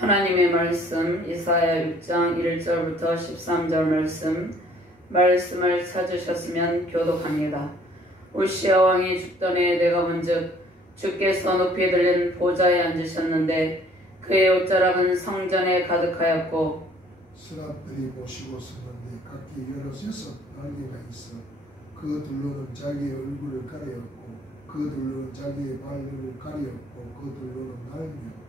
하나님의 말씀 이사야 6장 1절부터 13절 말씀을 찾으셨으면 교독합니다. 우시야 왕이 죽던 해에 내가 본즉 주께서 높이 들린 보좌에 앉으셨는데 그의 옷자락은 성전에 가득하였고 서랍들이 모시고 섰는데 각기 6날개가 있어 그 둘로는 자기의 얼굴을 가리었고 그 둘로는 자기의 발을 가리었고 그 둘로는 날며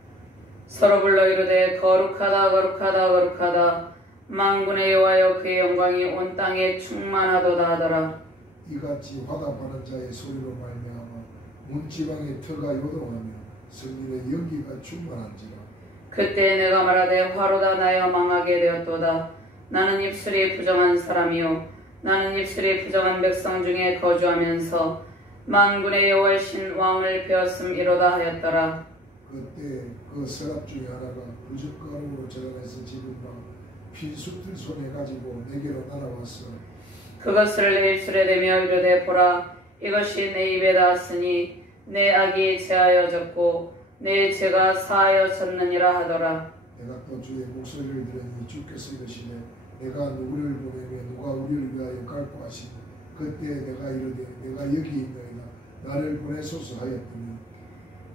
서로 불러 이르되 거룩하다 거룩하다 거룩하다 만군의 여호와여 그의 영광이 온 땅에 충만하도다 하더라. 이같이 화답하는 자의 소리로 말미암아 문지방의 터가 요동하며 성전의 연기가 충만한지라. 그때 내가 말하되 화로다 나여 망하게 되었도다. 나는 입술이 부정한 사람이요 나는 입술이 부정한 백성 중에 거주하면서 만군의 여호와이신 왕을 배웠음이로다 하였더라. 그때 그 서랍 중에 하나가 부젓가락으로 저장해서 집은 바 핀숲을 손에 가지고 내게로 날아왔어. 그것을 내 입술에 대며 이르되 보라 이것이 내 입에 닿았으니 내 악이 제하여졌고 내 죄가 사하여졌느니라 하더라. 내가 또 주의 목소리를 들으니 주께서 이르시되 내가 누구를 보내며 누가 우리를 위하여 갈고 하시니 그때 내가 이르되 내가 여기 있나이다 나를 보내소서 하였더니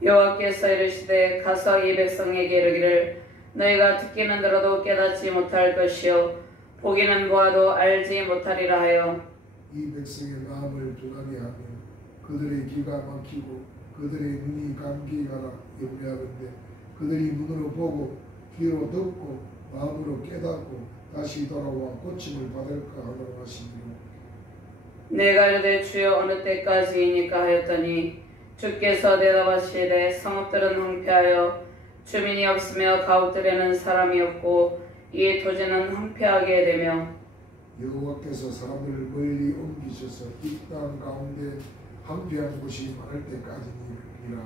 여호와께서 이르시되 가서 이 백성에게 이르기를 너희가 듣기는 들어도 깨닫지 못할 것이요 보기는 보아도 알지 못하리라 하여 이 백성의 마음을 둔하게 하며 그들의 귀가 막히고 그들의 눈이 감기가라 염려하건대 그들이 눈으로 보고 귀로 듣고 마음으로 깨닫고 다시 돌아와 고침을 받을까 하노라 하시니라. 내가 이르되 주여 어느 때까지이니까 하였더니 주께서 대답하시되 성읍들은 황폐하여 주민이 없으며 가옥들에는 사람이 없고 이 토지는 황폐하게 되며 여호와께서 사람들을 멀리 옮기셔서 이 땅 가운데 황폐한 곳이 많을 때까지니라.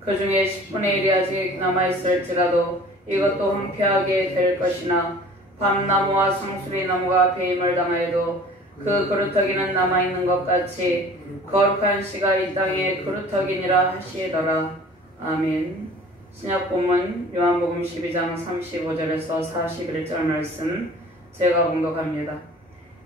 그 중에 10분의 1이 아직 남아있을지라도 이것도 황폐하게 될 것이나 밤나무와 상수리나무가 배임을 당하여도 그 그루터기는 남아있는 것 같이 거룩한 씨가 이 땅에 그루터기니라 하시더라. 아멘. 신약본문 요한복음 12장 35절에서 41절 말씀 제가 공독합니다.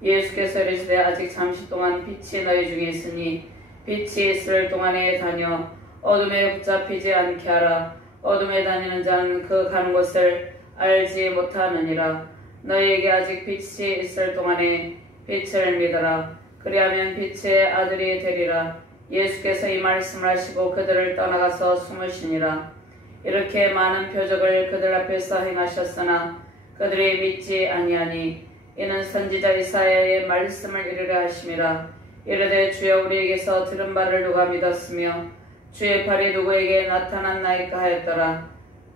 예수께서 이르시되 아직 잠시 동안 빛이 너희 중에 있으니 빛이 있을 동안에 다녀 어둠에 붙잡히지 않게 하라. 어둠에 다니는 자는 그 가는 곳을 알지 못하느니라. 너희에게 아직 빛이 있을 동안에 빛을 믿어라. 그리하면 빛의 아들이 되리라. 예수께서 이 말씀을 하시고 그들을 떠나가서 숨으시니라. 이렇게 많은 표적을 그들 앞에서 행하셨으나 그들이 믿지 아니하니 이는 선지자 이사야의 말씀을 이루려 하심이라. 이르되 주여 우리에게서 들은 바를 누가 믿었으며 주의 팔이 누구에게 나타났나이까 하였더라.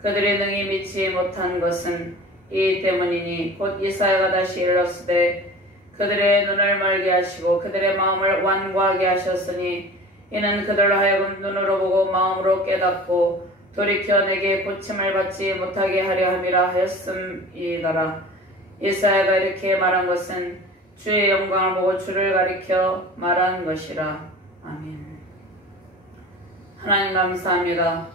그들이 능히 믿지 못한 것은 이 때문이니 곧 이사야가 다시 일렀으되 그들의 눈을 멀게 하시고 그들의 마음을 완고하게 하셨으니 이는 그들로 하여금 눈으로 보고 마음으로 깨닫고 돌이켜 내게 고침을 받지 못하게 하려 함이라 하였음이더라. 이사야가 이렇게 말한 것은 주의 영광을 보고 주를 가리켜 말한 것이라. 아멘. 하나님 감사합니다.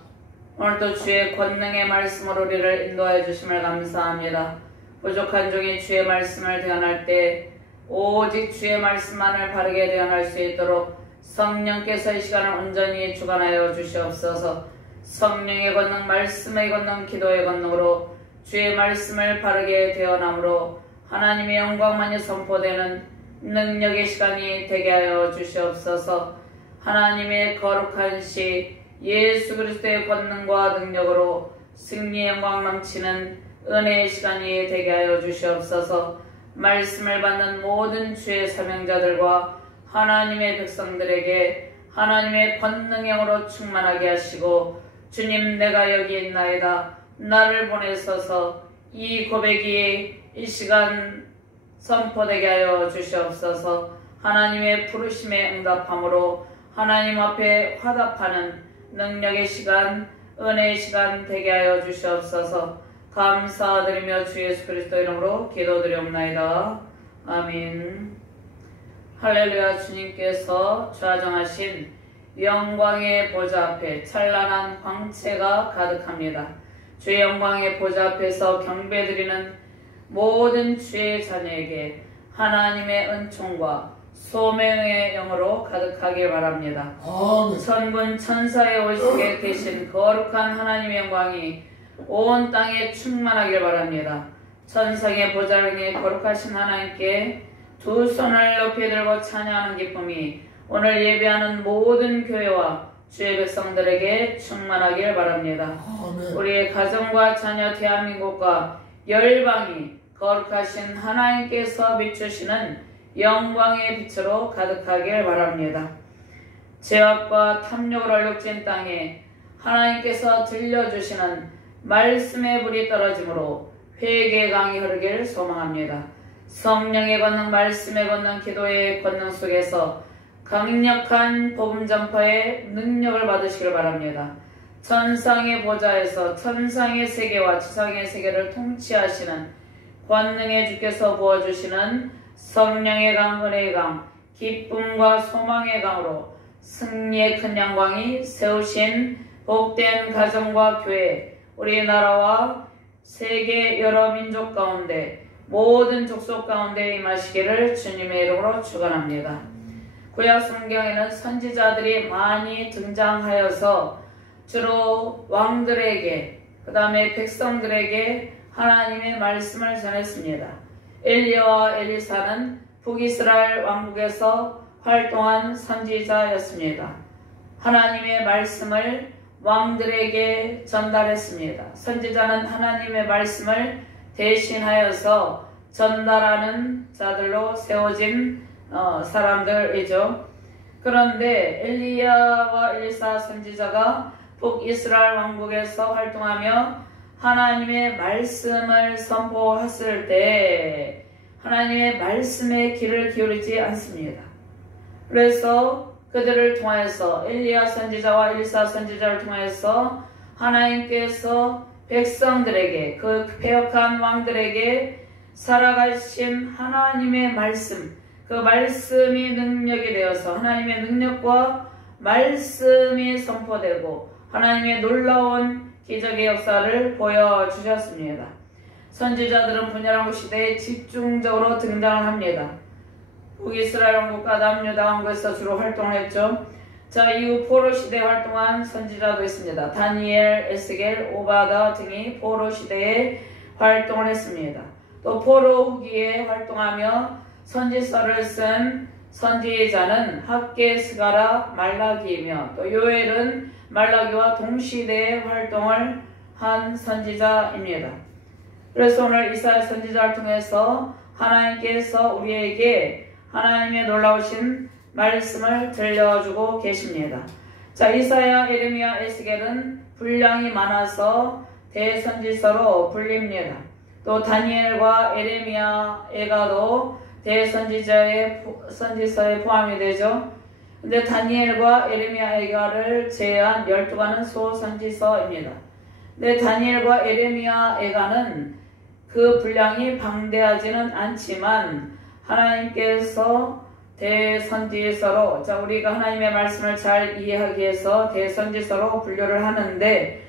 오늘도 주의 권능의 말씀으로 우리를 인도하여 주심을 감사합니다. 부족한 종이 주의 말씀을 대언할 때 오직 주의 말씀만을 바르게 대언할 수 있도록 성령께서 이 시간을 온전히 주관하여 주시옵소서. 성령의 권능, 말씀의 권능, 기도의 권능으로 주의 말씀을 바르게 대언함으로 하나님의 영광만이 선포되는 능력의 시간이 되게 하여 주시옵소서. 하나님의 거룩한 시 예수 그리스도의 권능과 능력으로 승리의 영광 넘치는 은혜의 시간이 되게 하여 주시옵소서. 말씀을 받는 모든 주의 사명자들과 하나님의 백성들에게 하나님의 권능의 영으로 충만하게 하시고 주님 내가 여기 있나이다 나를 보내소서 이 고백이 이 시간 선포되게 하여 주시옵소서. 하나님의 부르심에 응답함으로 하나님 앞에 화답하는 능력의 시간, 은혜의 시간 되게 하여 주시옵소서. 감사드리며 주 예수 그리스도 이름으로 기도드리옵나이다. 아멘. 할렐루야. 주님께서 좌정하신 영광의 보좌 앞에 찬란한 광채가 가득합니다. 주의 영광의 보좌 앞에서 경배드리는 모든 주의 자녀에게 하나님의 은총과 소명의 영으로 가득하길 바랍니다. 아멘. 천군 천사에 오시게 되신 거룩한 하나님의 영광이 온 땅에 충만하길 바랍니다. 천상의 보좌를 위해 거룩하신 하나님께 두 손을 높이 들고 찬양하는 기쁨이 오늘 예배하는 모든 교회와 주의 백성들에게 충만하길 바랍니다. 아멘. 우리의 가정과 자녀 대한민국과 열방이 거룩하신 하나님께서 비추시는 영광의 빛으로 가득하길 바랍니다. 죄악과 탐욕을 얼룩진 땅에 하나님께서 들려주시는 말씀의 불이 떨어지므로 회개의 강이 흐르길 소망합니다. 성령의 권능, 말씀의 권능, 기도의 권능 속에서 강력한 복음 전파의 능력을 받으시길 바랍니다. 천상의 보좌에서 천상의 세계와 지상의 세계를 통치하시는 권능의 주께서 부어주시는 성령의 강, 은혜의 강, 기쁨과 소망의 강으로 승리의 큰 영광이 세우신 복된 가정과 교회, 우리나라와 세계 여러 민족 가운데 모든 족속 가운데 임하시기를 주님의 이름으로 축원합니다. 구약 성경에는 선지자들이 많이 등장하여서 주로 왕들에게 그 다음에 백성들에게 하나님의 말씀을 전했습니다. 엘리야와 엘리사는 북이스라엘 왕국에서 활동한 선지자였습니다. 하나님의 말씀을 왕들에게 전달했습니다. 선지자는 하나님의 말씀을 대신하여서 전달하는 자들로 세워진 사람들이죠. 그런데 엘리야와 엘리사 선지자가 북이스라엘 왕국에서 활동하며 하나님의 말씀을 선포했을 때 하나님의 말씀에 귀를 기울이지 않습니다. 그래서 그들을 통하여서 엘리야 선지자와 엘리사 선지자를 통하여서 하나님께서 백성들에게 그 패역한 왕들에게 살아가신 하나님의 말씀, 그 말씀이 능력이 되어서 하나님의 능력과 말씀이 선포되고 하나님의 놀라운 기적의 역사를 보여주셨습니다. 선지자들은 분열한 시대에 집중적으로 등장을 합니다. 북이스라엘 왕국과 남유다 왕국에서 주로 활동했죠. 자, 이후 포로 시대에 활동한 선지자도 있습니다. 다니엘, 에스겔, 오바다 등이 포로 시대에 활동을 했습니다. 또 포로 후기에 활동하며 선지서를 쓴 선지자는 학개, 스가랴, 말라기이며 또 요엘은 말라기와 동시대에 활동을 한 선지자입니다. 그래서 오늘 이사야 선지자를 통해서 하나님께서 우리에게 하나님의 놀라우신 말씀을 들려주고 계십니다. 자, 이사야, 에레미야, 에스겔은 분량이 많아서 대선지서로 불립니다. 또 다니엘과 에레미야, 에가도 대선지서에 포함이 되죠. 근데 다니엘과 에레미야, 에가를 제외한 12가는 소선지서입니다. 근데 다니엘과 에레미야, 에가는 그 분량이 방대하지는 않지만 하나님께서 대선지서로, 자, 우리가 하나님의 말씀을 잘 이해하기 위해서 대선지서로 분류를 하는데,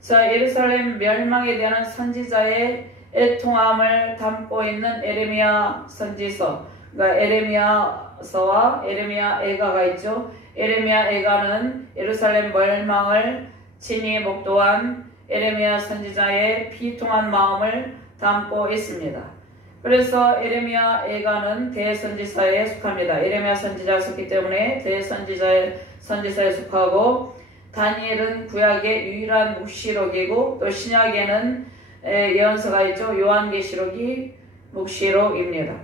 자, 예루살렘 멸망에 대한 선지자의 애통함을 담고 있는 에레미야 선지서, 그러니까 에레미야서와 에레미야 에가가 있죠. 에레미야 에가는 예루살렘 멸망을 친히 목도한 에레미야 선지자의 비통한 마음을 담고 있습니다. 그래서 에레미야 에가는 대선지서에 속합니다. 에레미야 선지자가 있기 때문에 대선지서에 속하고, 다니엘은 구약의 유일한 묵시록이고 또 신약에는 예언서가 있죠. 요한계시록이 묵시록입니다.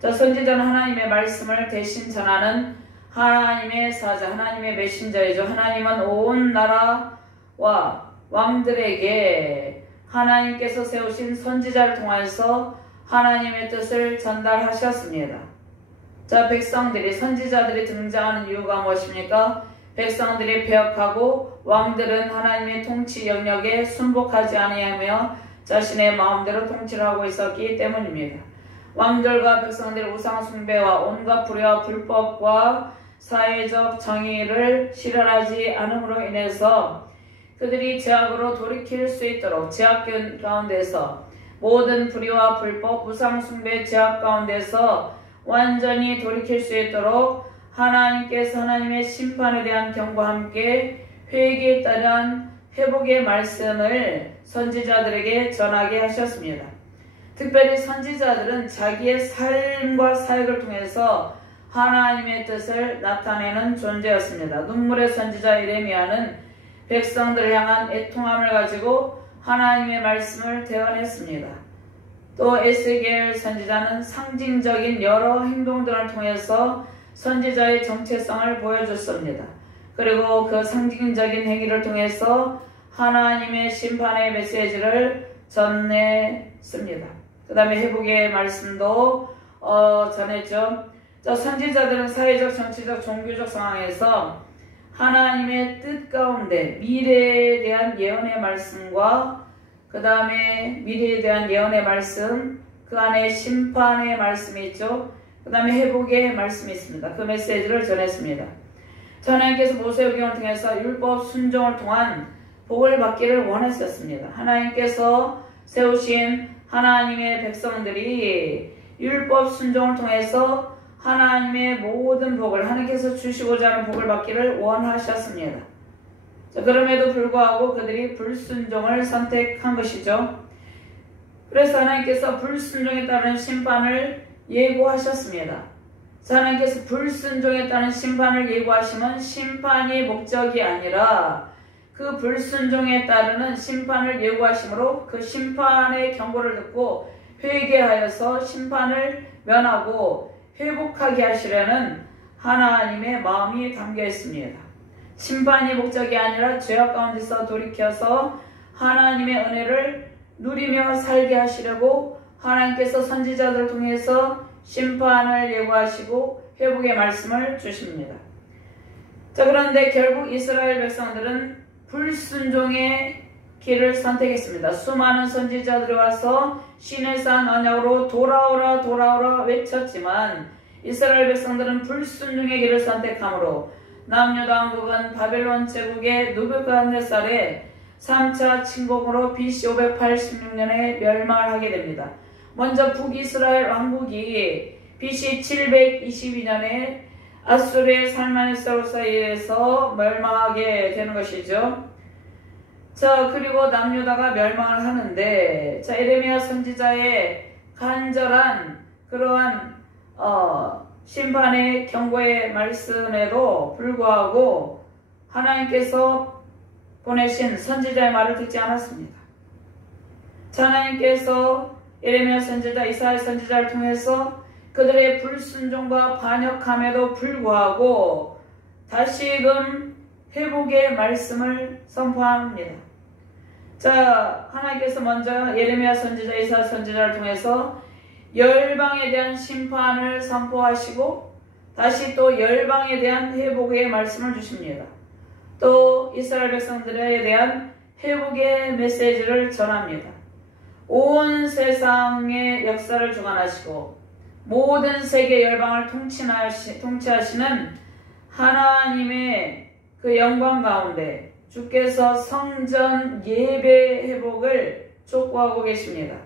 자, 선지자는 하나님의 말씀을 대신 전하는 하나님의 사자, 하나님의 메신저이죠. 하나님은 온 나라와 왕들에게 하나님께서 세우신 선지자를 통해서 하나님의 뜻을 전달하셨습니다. 자, 백성들이, 선지자들이 등장하는 이유가 무엇입니까? 백성들이 배역하고 왕들은 하나님의 통치 영역에 순복하지 아니하며 자신의 마음대로 통치를 하고 있었기 때문입니다. 왕들과 백성들이 우상 숭배와 온갖 불의와 불법과 사회적 정의를 실현하지 않음으로 인해서 그들이 죄악으로 돌이킬 수 있도록 죄악 가운데서 모든 불의와 불법, 우상숭배 죄악 가운데서 완전히 돌이킬 수 있도록 하나님께서 하나님의 심판에 대한 경고와 함께 회개에 따른 회복의 말씀을 선지자들에게 전하게 하셨습니다. 특별히 선지자들은 자기의 삶과 사역을 통해서 하나님의 뜻을 나타내는 존재였습니다. 눈물의 선지자 예레미야는 백성들을 향한 애통함을 가지고 하나님의 말씀을 대언했습니다. 또 에스겔 선지자는 상징적인 여러 행동들을 통해서 선지자의 정체성을 보여줬습니다. 그리고 그 상징적인 행위를 통해서 하나님의 심판의 메시지를 전했습니다. 그 다음에 회복의 말씀도 전했죠. 선지자들은 사회적, 정치적, 종교적 상황에서 하나님의 뜻 가운데 미래에 대한 예언의 말씀과 그 다음에 미래에 대한 예언의 말씀, 그 안에 심판의 말씀이 있죠. 그 다음에 회복의 말씀이 있습니다. 그 메시지를 전했습니다. 하나님께서 모세오경을 통해서 율법 순종을 통한 복을 받기를 원하셨습니다. 하나님께서 세우신 하나님의 백성들이 율법 순종을 통해서 하나님의 모든 복을 하나님께서 주시고자 하는 복을 받기를 원하셨습니다. 그럼에도 불구하고 그들이 불순종을 선택한 것이죠. 그래서 하나님께서 불순종에 따른 심판을 예고하셨습니다. 하나님께서 불순종에 따른 심판을 예고하시면 심판이 목적이 아니라 그 불순종에 따르는 심판을 예고하심으로 그 심판의 경고를 듣고 회개하여서 심판을 면하고 회복하게 하시려는 하나님의 마음이 담겨 있습니다. 심판이 목적이 아니라 죄악 가운데서 돌이켜서 하나님의 은혜를 누리며 살게 하시려고 하나님께서 선지자들을 통해서 심판을 예고하시고 회복의 말씀을 주십니다. 그런데 결국 이스라엘 백성들은 불순종의 길을 선택했습니다. 수많은 선지자들이 와서 시내산 언약으로 돌아오라 돌아오라 외쳤지만 이스라엘 백성들은 불순종의 길을 선택하므로 남유다왕국은 바벨론 제국의 느부갓네살의 3차 침공으로 BC 586년에 멸망을 하게 됩니다. 먼저 북이스라엘 왕국이 BC 722년에 아수르의 살마네세로스에 의해서 멸망하게 되는 것이죠. 그리고 남유다가 멸망을 하는데 예레미야 선지자의 간절한 그러한 심판의 경고의 말씀에도 불구하고 하나님께서 보내신 선지자의 말을 듣지 않았습니다. 하나님께서 예레미야 선지자, 이사야 선지자를 통해서 그들의 불순종과 반역함에도 불구하고 다시금 회복의 말씀을 선포합니다. 하나님께서 먼저 예레미야 선지자, 이사야 선지자를 통해서 열방에 대한 심판을 선포하시고 다시 또 열방에 대한 회복의 말씀을 주십니다. 또 이스라엘 백성들에 대한 회복의 메시지를 전합니다. 온 세상의 역사를 주관하시고 모든 세계 열방을 통치하시는 하나님의 그 영광 가운데 주께서 성전 예배 회복을 촉구하고 계십니다.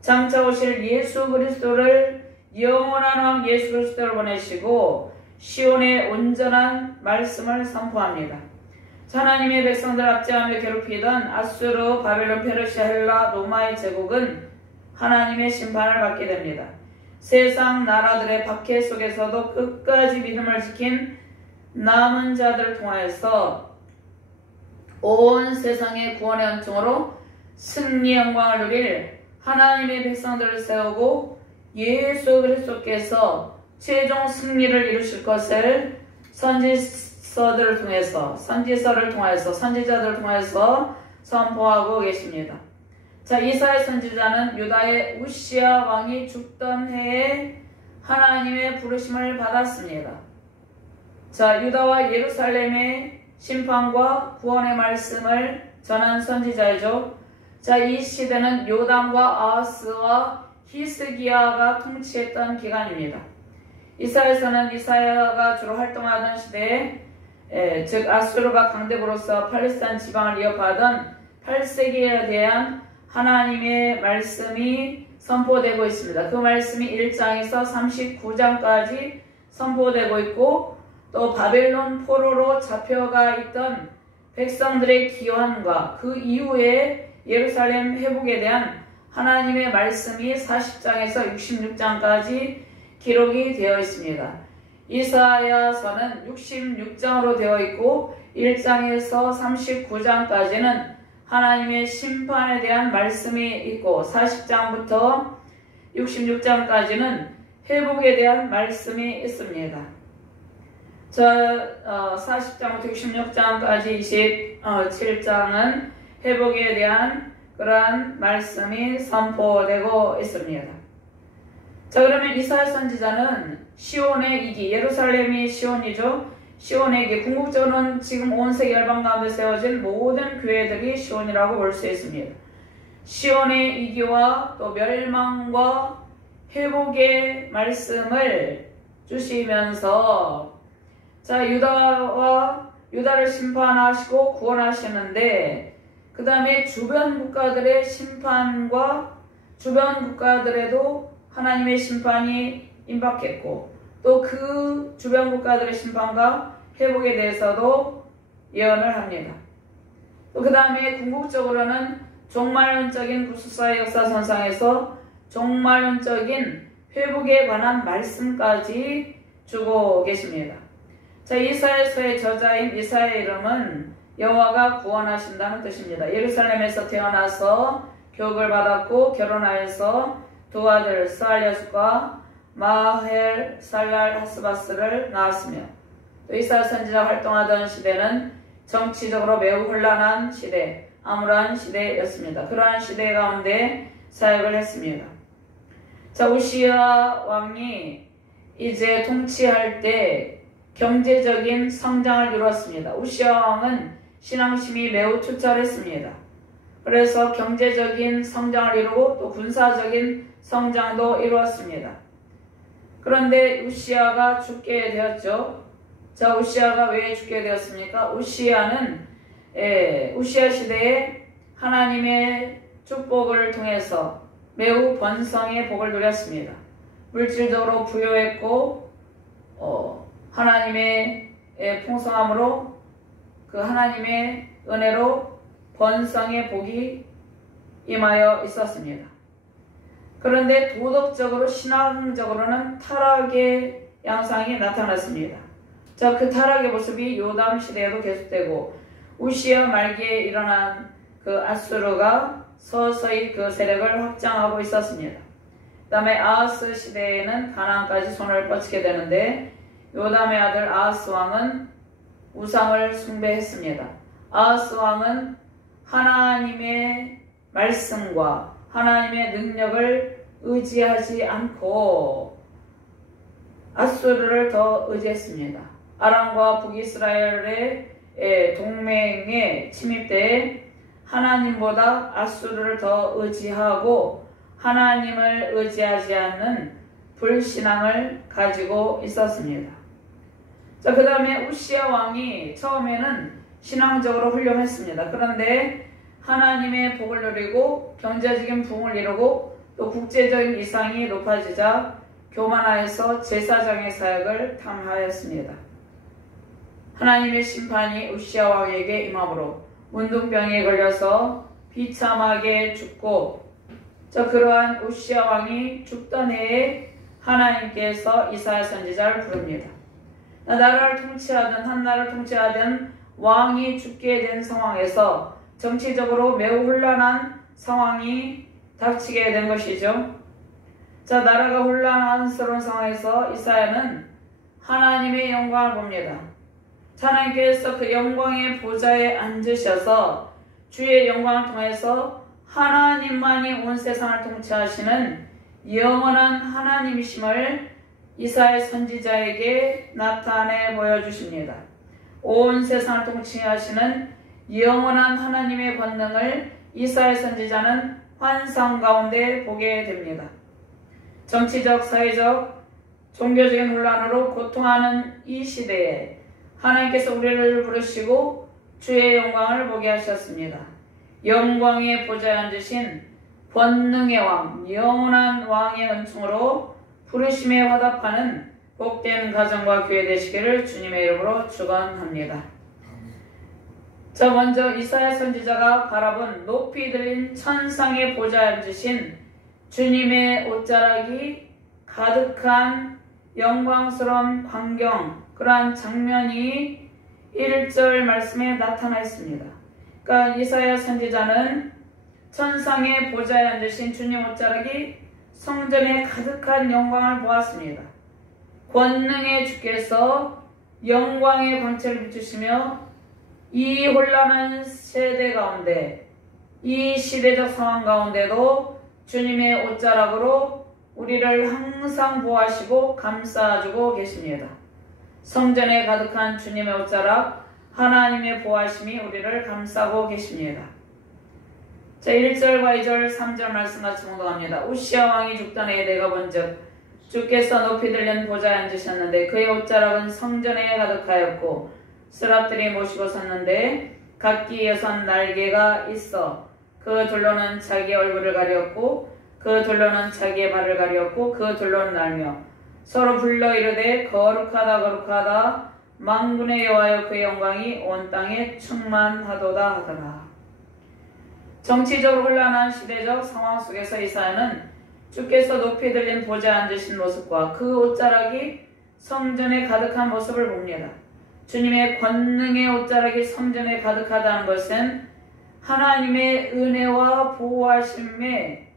장차 오실 예수 그리스도를 영원한 왕 예수 그리스도를 보내시고 시온의 온전한 말씀을 선포합니다. 하나님의 백성들 압제하며 괴롭히던 아수르, 바벨론, 페르시아, 헬라, 로마의 제국은 하나님의 심판을 받게 됩니다. 세상 나라들의 박해 속에서도 끝까지 믿음을 지킨 남은 자들을 통하여서 온 세상의 구원의 은총으로 승리 영광을 누릴 하나님의 백성들을 세우고 예수 그리스도께서 최종 승리를 이루실 것을 선지서를 통해서 선지자들을 통해서 선포하고 계십니다. 이사야 선지자는 유다의 우시야 왕이 죽던 해에 하나님의 부르심을 받았습니다. 유다와 예루살렘의 심판과 구원의 말씀을 전한 선지자이죠. 이 시대는 요담과 아하스와 히스기야가 통치했던 기간입니다. 이사야서는 이사야가 주로 활동하던 시대에 즉 아수르가 강대국으로서 팔레스타인 지방을 이어받은 8세기에 대한 하나님의 말씀이 선포되고 있습니다. 그 말씀이 1장에서 39장까지 선포되고 있고 또 바벨론 포로로 잡혀가 있던 백성들의 기원과 그 이후에 예루살렘 회복에 대한 하나님의 말씀이 40장에서 66장까지 기록이 되어 있습니다. 이사야서는 66장으로 되어 있고 1장에서 39장까지는 하나님의 심판에 대한 말씀이 있고 40장부터 66장까지는 회복에 대한 말씀이 있습니다. 40장부터 66장까지 27장은 회복에 대한 그러한 말씀이 선포되고 있습니다. 자, 그러면 이사야 선지자는 시온의 이기, 예루살렘이 시온이죠. 시온의 이기, 궁극적으로는 지금 온 세계 열방 가운데 세워진 모든 교회들이 시온이라고 볼 수 있습니다. 시온의 이기와 또 멸망과 회복의 말씀을 주시면서 자, 유다를 심판하시고 구원하시는데 그 다음에 주변 국가들의 심판과 주변 국가들에도 하나님의 심판이 임박했고 또 그 주변 국가들의 심판과 회복에 대해서도 예언을 합니다. 또 그 다음에 궁극적으로는 종말론적인 구속사의 역사선상에서 종말론적인 회복에 관한 말씀까지 주고 계십니다. 자, 이사야서의 저자인 이사야의 이름은 여호와가 구원하신다는 뜻입니다. 예루살렘에서 태어나서 교육을 받았고 결혼하여서 두 아들 스알랴스과 마헬 살랄 하스바스를 낳았으며 또 이사야 선지자 활동하던 시대는 정치적으로 매우 혼란한 시대, 암울한 시대였습니다. 그러한 시대 가운데 사역을 했습니다. 자, 우시야 왕이 이제 통치할 때 경제적인 성장을 이루었습니다. 우시야 왕은 신앙심이 매우 투철했습니다. 그래서 경제적인 성장을 이루고 또 군사적인 성장도 이루었습니다. 그런데 우시야가 죽게 되었죠. 자, 우시야가 왜 죽게 되었습니까? 우시야는 우시야 시대에 하나님의 축복을 통해서 매우 번성의 복을 누렸습니다. 물질적으로 부유했고 하나님의 풍성함으로 그 하나님의 은혜로 번성의 복이 임하여 있었습니다. 그런데 도덕적으로 신앙적으로는 타락의 양상이 나타났습니다. 자, 그 타락의 모습이 요담 시대에도 계속되고 우시야 말기에 일어난 그 아수르가 서서히 그 세력을 확장하고 있었습니다. 그 다음에 아하스 시대에는 가나안까지 손을 뻗치게 되는데 요담의 아들 아하스 왕은 우상을 숭배했습니다. 아하스 왕은 하나님의 말씀과 하나님의 능력을 의지하지 않고 아수르를 더 의지했습니다. 아람과 북이스라엘의 동맹에 침입돼 하나님보다 아수르를 더 의지하고 하나님을 의지하지 않는 불신앙을 가지고 있었습니다. 자, 그 다음에 우시야 왕이 처음에는 신앙적으로 훌륭했습니다. 그런데 하나님의 복을 누리고 경제적인 부흥을 이루고 또 국제적인 위상이 높아지자 교만하여서 제사장의 사역을 탐하였습니다. 하나님의 심판이 우시야 왕에게 임함으로 문둥병에 걸려서 비참하게 죽고 자, 그러한 우시야 왕이 죽던 해에 하나님께서 이사야 선지자를 부릅니다. 나라를 통치하던 한 나라를 통치하던 왕이 죽게 된 상황에서 정치적으로 매우 혼란한 상황이 닥치게 된 것이죠. 자, 나라가 혼란스러운 상황에서 이사야는 하나님의 영광을 봅니다. 하나님께서 그 영광의 보좌에 앉으셔서 주의 영광을 통해서 하나님만이 온 세상을 통치하시는 영원한 하나님이심을 이사야 선지자에게 나타내 보여주십니다. 온 세상을 통치하시는 영원한 하나님의 권능을 이사야 선지자는 환상 가운데 보게 됩니다. 정치적, 사회적, 종교적인 혼란으로 고통하는 이 시대에 하나님께서 우리를 부르시고 주의 영광을 보게 하셨습니다. 영광의 보좌에 앉으신 권능의 왕, 영원한 왕의 은총으로 부르심에 화답하는 복된 가정과 교회 되시기를 주님의 이름으로 축원합니다. 자, 먼저 이사야 선지자가 바라본 높이 들린 천상의 보좌에 앉으신 주님의 옷자락이 가득한 영광스러운 광경, 그러한 장면이 1절 말씀에 나타나 있습니다. 그러니까 이사야 선지자는 천상의 보좌에 앉으신 주님 옷자락이 성전에 가득한 영광을 보았습니다. 권능의 주께서 영광의 광채를 비추시며 이 혼란한 세대 가운데, 이 시대적 상황 가운데도 주님의 옷자락으로 우리를 항상 보호하시고 감싸주고 계십니다. 성전에 가득한 주님의 옷자락, 하나님의 보호하심이 우리를 감싸고 계십니다. 자, 1절과 2절, 3절 말씀 같이 공독합니다. 우시야 왕이 죽던 해에 내가 본즉 주께서 높이 들린 보좌에 앉으셨는데 그의 옷자락은 성전에 가득하였고 스랍들이 모시고 섰는데 각기 6 날개가 있어 그 둘로는 자기 얼굴을 가렸고 그 둘로는 자기의 발을 가렸고 그 둘로는 날며 서로 불러 이르되 거룩하다 거룩하다 만군의 여호와여 그의 영광이 온 땅에 충만하도다 하더라. 정치적으로 혼란한 시대적 상황 속에서 이사야는 주께서 높이 들린 보좌에 앉으신 모습과 그 옷자락이 성전에 가득한 모습을 봅니다. 주님의 권능의 옷자락이 성전에 가득하다는 것은 하나님의 은혜와 보호하심에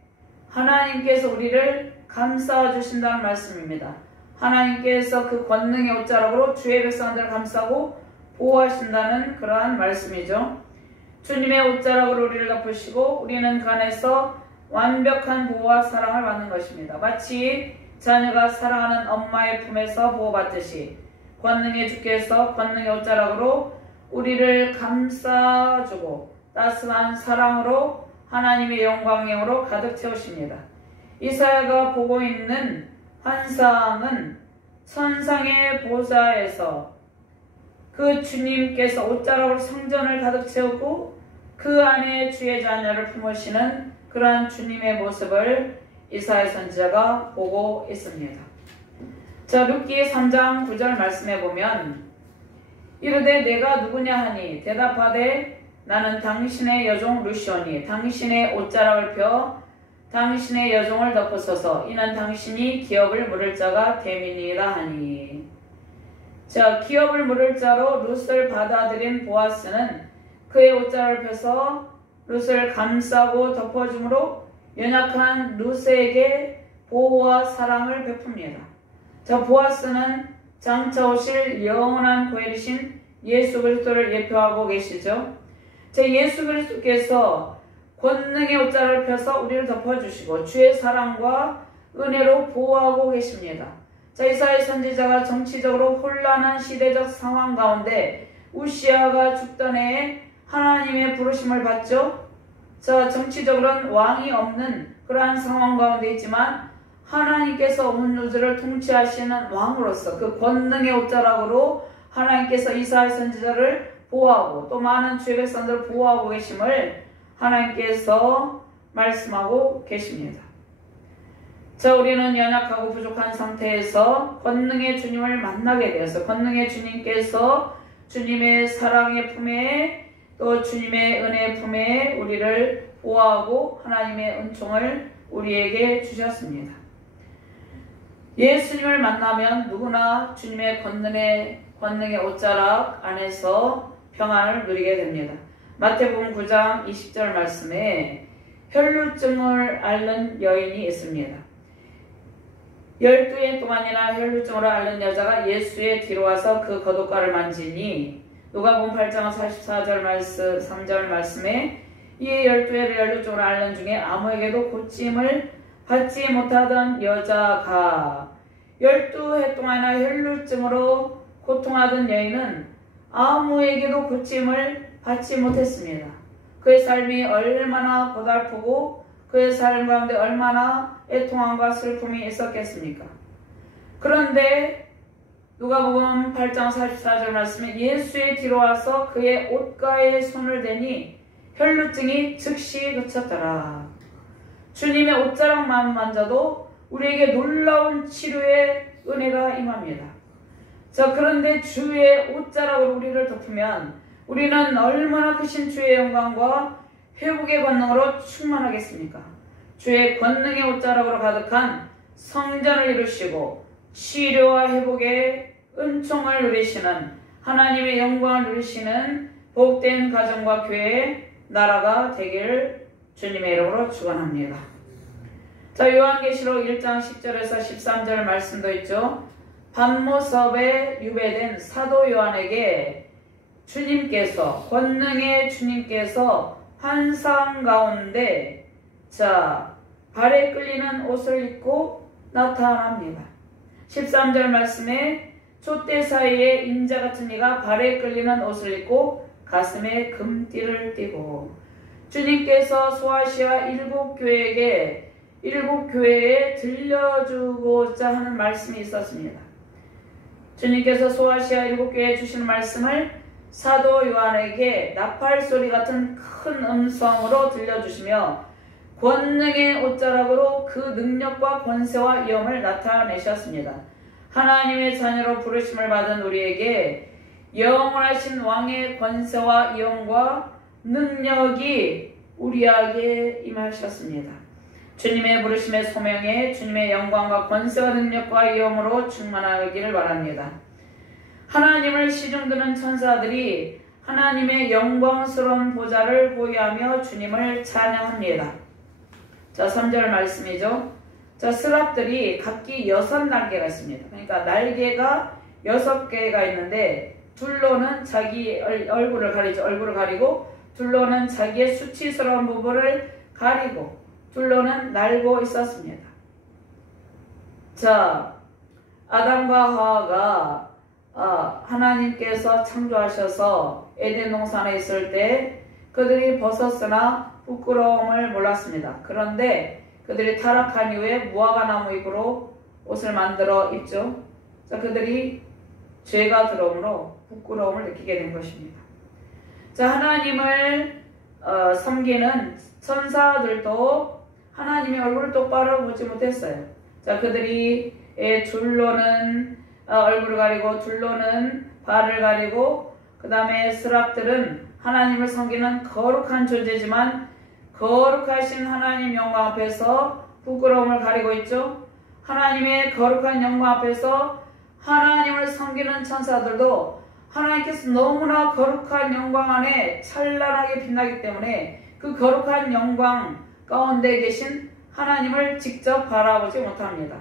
하나님께서 우리를 감싸 주신다는 말씀입니다. 하나님께서 그 권능의 옷자락으로 주의 백성들을 감싸고 보호하신다는 그러한 말씀이죠. 주님의 옷자락으로 우리를 덮으시고 우리는 그 안에서 완벽한 보호와 사랑을 받는 것입니다. 마치 자녀가 사랑하는 엄마의 품에서 보호받듯이 권능의 주께서 권능의 옷자락으로 우리를 감싸주고 따스한 사랑으로 하나님의 영광으로 가득 채우십니다. 이사야가 보고 있는 환상은 천상의 보좌에서 그 주님께서 옷자락으로 성전을 가득 채우고 그 안에 주의 자녀를 품으시는 그러한 주님의 모습을 이사야 선지자가 보고 있습니다. 자, 룻기 3장 9절 말씀해 보면 이르되 내가 누구냐 하니 대답하되 나는 당신의 여종 룻이오니 당신의 옷자락을 펴 당신의 여종을 덮으소서 이는 당신이 기업을 물을 자가 됨이니이다 하니. 자, 기업을 물을 자로 룻을 받아들인 보아스는 그의 옷자락을 펴서 룻을 감싸고 덮어줌으로 연약한 룻에게 보호와 사랑을 베풉니다. 자, 보아스는 장차 오실 영원한 고혈이신 예수 그리스도를 예표하고 계시죠. 자, 예수 그리스도께서 권능의 옷자락을 펴서 우리를 덮어주시고 주의 사랑과 은혜로 보호하고 계십니다. 자, 이사야 선지자가 정치적으로 혼란한 시대적 상황 가운데 우시야가 죽던 해에 하나님의 부르심을 받죠. 자, 정치적으로는 왕이 없는 그러한 상황 가운데 있지만 하나님께서 온 우주를 통치하시는 왕으로서 그 권능의 옷자락으로 하나님께서 이사야 선지자를 보호하고 또 많은 주의 백성들을 보호하고 계심을 하나님께서 말씀하고 계십니다. 자, 우리는 연약하고 부족한 상태에서 권능의 주님을 만나게 되어서 권능의 주님께서 주님의 사랑의 품에 또 주님의 은혜의 품에 우리를 보호하고 하나님의 은총을 우리에게 주셨습니다. 예수님을 만나면 누구나 주님의 권능의 옷자락 안에서 평안을 누리게 됩니다. 마태복음 9장 20절 말씀에 혈루증을 앓는 여인이 있습니다. 12해 동안이나 혈루증으로 앓는 여자가 예수의 뒤로 와서 그 겉옷가를 만지니 누가복음 8장 44절 말씀 3절 말씀에 이 12해를 혈루증으로 앓는 중에 아무에게도 고침을 받지 못하던 여자가 12해 동안이나 혈루증으로 고통하던 여인은 아무에게도 고침을 받지 못했습니다. 그의 삶이 얼마나 고달프고 그의 삶 가운데 얼마나 애통함과 슬픔이 있었겠습니까? 그런데 누가복음 8장 44절 말씀에 예수의 뒤로 와서 그의 옷가에 손을 대니 혈루증이 즉시 그쳤더라. 주님의 옷자락만 만져도 우리에게 놀라운 치료의 은혜가 임합니다. 자, 그런데 주의 옷자락으로 우리를 덮으면 우리는 얼마나 크신 주의 영광과 회복의 권능으로 충만하겠습니까? 주의 권능의 옷자락으로 가득한 성전을 이루시고 치료와 회복의 은총을 누리시는 하나님의 영광을 누리시는 복된 가정과 교회의 나라가 되길 주님의 이름으로 축원합니다. 자, 요한계시록 1장 10절에서 13절 말씀도 있죠. 반모섭에 유배된 사도 요한에게 주님께서, 권능의 주님께서 환상 가운데 발에 끌리는 옷을 입고 나타납니다. 13절 말씀에 촛대 사이에 인자 같은 이가 발에 끌리는 옷을 입고 가슴에 금띠를 띠고, 주님께서 소아시아 일곱 교회에 들려주고자 하는 말씀이 있었습니다. 주님께서 소아시아 일곱 교회에 주시는 말씀을 사도 요한에게 나팔 소리 같은 큰 음성으로 들려주시며 권능의 옷자락으로 그 능력과 권세와 위엄을 나타내셨습니다. 하나님의 자녀로 부르심을 받은 우리에게 영원하신 왕의 권세와 위엄과 능력이 우리에게 임하셨습니다. 주님의 부르심의 소명에 주님의 영광과 권세와 능력과 위엄으로 충만하기를 바랍니다. 하나님을 시중드는 천사들이 하나님의 영광스러운 보좌를 보유하며 주님을 찬양합니다. 자, 3절 말씀이죠. 자, 스랍들이 각기 6날개가 있습니다. 그러니까 날개가 6개가 있는데 둘로는 자기 얼굴을 가리고 둘로는 자기의 수치스러운 부분을 가리고 둘로는 날고 있었습니다. 자, 아담과 하와가 하나님께서 창조하셔서 에덴 동산에 있을 때 그들이 벗었으나 부끄러움을 몰랐습니다. 그런데 그들이 타락한 이후에 무화과 나무 잎으로 옷을 만들어 입죠. 자, 그들이 죄가 들어오므로 부끄러움을 느끼게 된 것입니다. 자, 하나님을 섬기는 천사들도 하나님의 얼굴을 똑바로 보지 못했어요. 자, 그들이 둘로는 얼굴을 가리고 둘로는 발을 가리고, 그 다음에 스랍들은 하나님을 섬기는 거룩한 존재지만 거룩하신 하나님 영광 앞에서 부끄러움을 가리고 있죠. 하나님의 거룩한 영광 앞에서 하나님을 섬기는 천사들도 하나님께서 너무나 거룩한 영광 안에 찬란하게 빛나기 때문에 그 거룩한 영광 가운데 계신 하나님을 직접 바라보지 못합니다.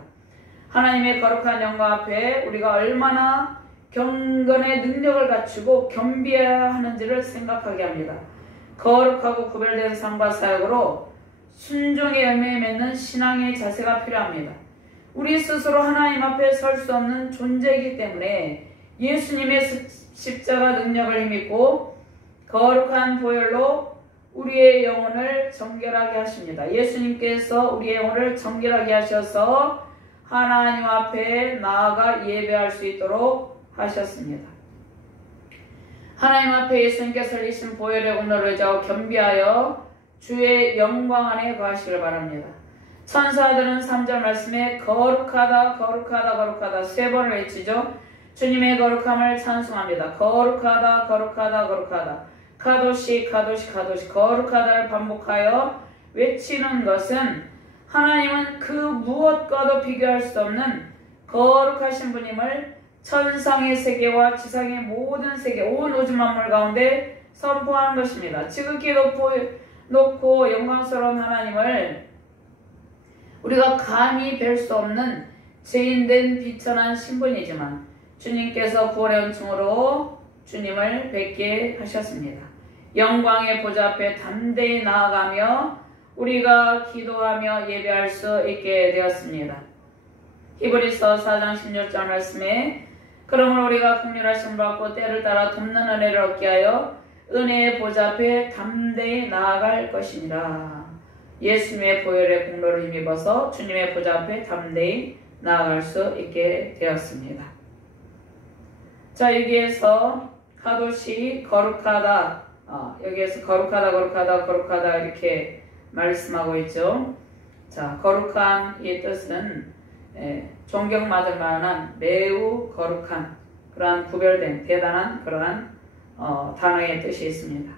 하나님의 거룩한 영광 앞에 우리가 얼마나 경건의 능력을 갖추고 겸비해야 하는지를 생각하게 합니다. 거룩하고 구별된 삶과 사역으로 순종의 열매에 맺는 신앙의 자세가 필요합니다. 우리 스스로 하나님 앞에 설 수 없는 존재이기 때문에 예수님의 십자가 능력을 힘입고 거룩한 보혈로 우리의 영혼을 정결하게 하십니다. 예수님께서 우리의 영혼을 정결하게 하셔서 하나님 앞에 나아가 예배할 수 있도록 하셨습니다. 하나님 앞에 예수님께서 흘리신 보혈의 공로를 의지하고 겸비하여 주의 영광 안에 거하시길 바랍니다. 천사들은 3절 말씀에 거룩하다 거룩하다 거룩하다 3번을 외치죠. 주님의 거룩함을 찬송합니다. 거룩하다 거룩하다 거룩하다 카도시 카도시 카도시 거룩하다를 반복하여 외치는 것은 하나님은 그 무엇과도 비교할 수 없는 거룩하신 분임을 천상의 세계와 지상의 모든 세계 온 우주 만물 가운데 선포하는 것입니다. 지극히 높고 영광스러운 하나님을 우리가 감히 뵐 수 없는 죄인된 비천한 신분이지만 주님께서 구원의 은총으로 주님을 뵙게 하셨습니다. 영광의 보좌 앞에 담대히 나아가며 우리가 기도하며 예배할 수 있게 되었습니다. 히브리서 4장 16절 말씀에 그러므로 우리가 긍휼하심을 받고 때를 따라 돕는 은혜를 얻게 하여 은혜의 보좌 앞에 담대히 나아갈 것이니라. 예수님의 보혈의 공로를 힘입어서 주님의 보좌 앞에 담대히 나아갈 수 있게 되었습니다. 자, 여기에서 카도시 거룩하다. 여기에서 거룩하다 이렇게 말씀하고 있죠. 자, 거룩한 이 뜻은 존경받을 만한 매우 거룩한 그러한 구별된 대단한 그러한 단어의 뜻이 있습니다.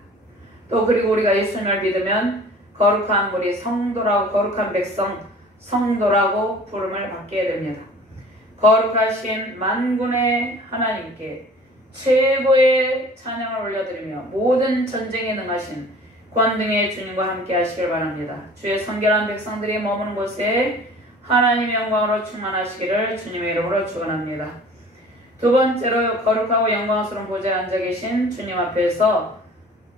또 그리고 우리가 예수님을 믿으면 거룩한 우리 성도라고 거룩한 백성 성도라고 부름을 받게 됩니다. 거룩하신 만군의 하나님께 최고의 찬양을 올려드리며 모든 전쟁에 능하신 권능의 주님과 함께 하시길 바랍니다. 주의 성결한 백성들이 머무는 곳에 하나님의 영광으로 충만하시기를 주님의 이름으로 축원합니다. 두 번째로 거룩하고 영광스러운 보좌에 앉아 계신 주님 앞에서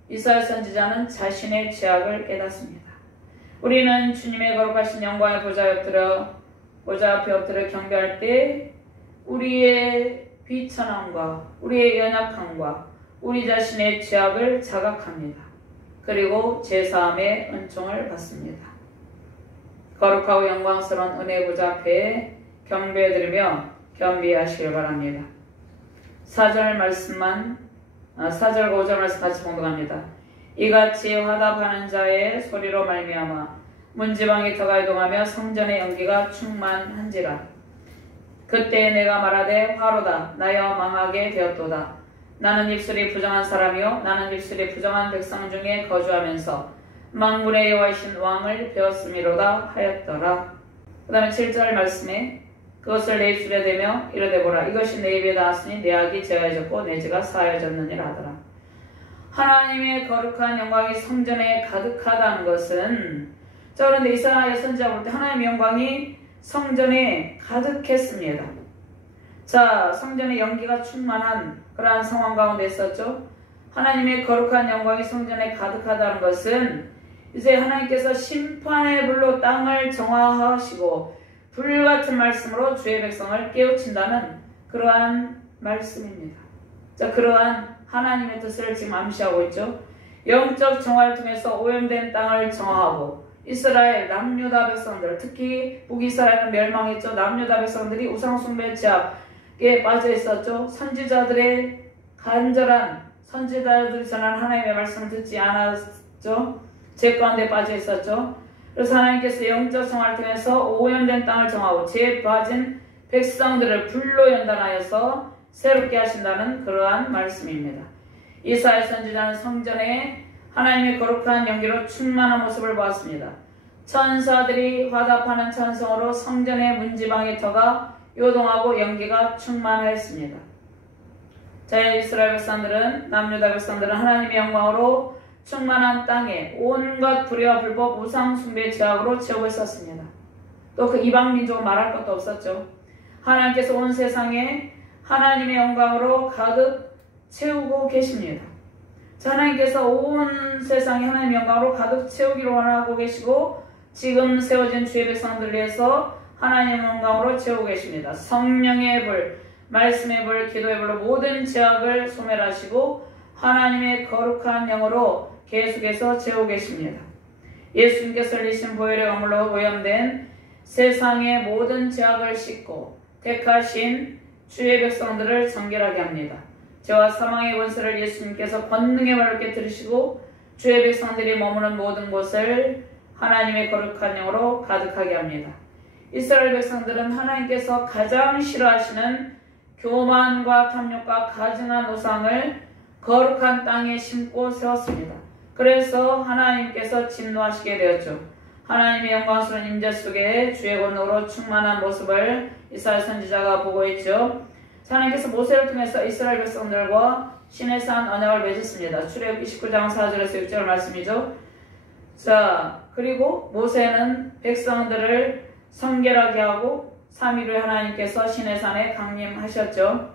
이사야 선지자는 자신의 죄악을 깨닫습니다. 우리는 주님의 거룩하신 영광의 보좌 앞에 엎드려 경배할 때 우리의 비천함과 우리의 연약함과 우리 자신의 죄악을 자각합니다. 그리고 제사함의 은총을 받습니다. 거룩하고 영광스러운 은혜의 보좌 앞에 경배드리며 겸비하시길 바랍니다. 4절 5절 말씀 같이 봉독합니다. 이같이 화답하는 자의 소리로 말미암아 문지방이 터가 이동하며 성전의 연기가 충만한지라. 그때 내가 말하되 화로다 나여 망하게 되었도다. 나는 입술이 부정한 사람이요 나는 입술이 부정한 백성 중에 거주하면서 만군의 여호와이신 왕을 배웠음이로다 하였더라. 그 다음에 7절 말씀에 그것을 내 입술에 대며 이르되 보라 이것이 내 입에 닿았으니 내 악이 제하여졌고 내 죄가 사하여졌느니라 하더라. 하나님의 거룩한 영광이 성전에 가득하다는 것은 자, 그런데 이사야 선지자 볼 때 하나님의 영광이 성전에 가득했습니다. 자, 성전의 연기가 충만한 그러한 상황 가운데 있었죠. 하나님의 거룩한 영광이 성전에 가득하다는 것은 이제 하나님께서 심판의 불로 땅을 정화하시고 불같은 말씀으로 주의 백성을 깨우친다는 그러한 말씀입니다. 자, 그러한 하나님의 뜻을 지금 암시하고 있죠. 영적 정화를 통해서 오염된 땅을 정화하고 이스라엘 남유다 백성들, 특히 북이스라엘은 멸망했죠. 남유다 백성들이 우상숭배 죄악에 빠져 있었죠. 선지자들의 간절한 선지자들이 전한 하나님의 말씀을 듣지 않았죠. 죄 가운데 빠져 있었죠. 그래서 하나님께서 영적 정화를 통해서 오염된 땅을 정하고 죄에 빠진 백성들을 불로 연단하여서 새롭게 하신다는 그러한 말씀입니다. 이사야 선지자는 성전에 하나님의 거룩한 연기로 충만한 모습을 보았습니다. 천사들이 화답하는 찬송으로 성전의 문지방의 터가 요동하고 연기가 충만했습니다. 자, 이스라엘 백성들은 남유다 백성들은 하나님의 영광으로 충만한 땅에 온갖 불의와 불법 우상 숭배 죄악으로 채우고 있었습니다. 또 그 이방 민족은 말할 것도 없었죠. 하나님께서 온 세상에 하나님의 영광으로 가득 채우고 계십니다. 자, 하나님께서 온 세상에 하나님의 영광으로 가득 채우기를 원하고 계시고 지금 세워진 주의 백성들 위해서 하나님의 영광으로 채우고 계십니다. 성령의 불, 말씀의 불, 기도의 불로 모든 죄악을 소멸하시고 하나님의 거룩한 영으로 계속해서 채우고 계십니다. 예수님께서 흘리신 보혈의 영으로 오염된 세상의 모든 죄악을 씻고 택하신 주의 백성들을 정결하게 합니다. 죄와 사망의 권세를 예수님께서 권능의 발로 깨뜨리시고 주의 백성들이 머무는 모든 곳을 하나님의 거룩한 영으로 가득하게 합니다. 이스라엘 백성들은 하나님께서 가장 싫어하시는 교만과 탐욕과 가증한 우상을 거룩한 땅에 심고 세웠습니다. 그래서 하나님께서 진노하시게 되었죠. 하나님의 영광스러운 임재 속에 주의 권능으로 충만한 모습을 이사야 선지자가 보고 있죠. 하나님께서 모세를 통해서 이스라엘 백성들과 시내산 언약을 맺었습니다. 출애굽 29장 4절에서 6절 말씀이죠. 자, 그리고 모세는 백성들을 성결하게 하고 3일 후에 하나님께서 시내산에 강림하셨죠.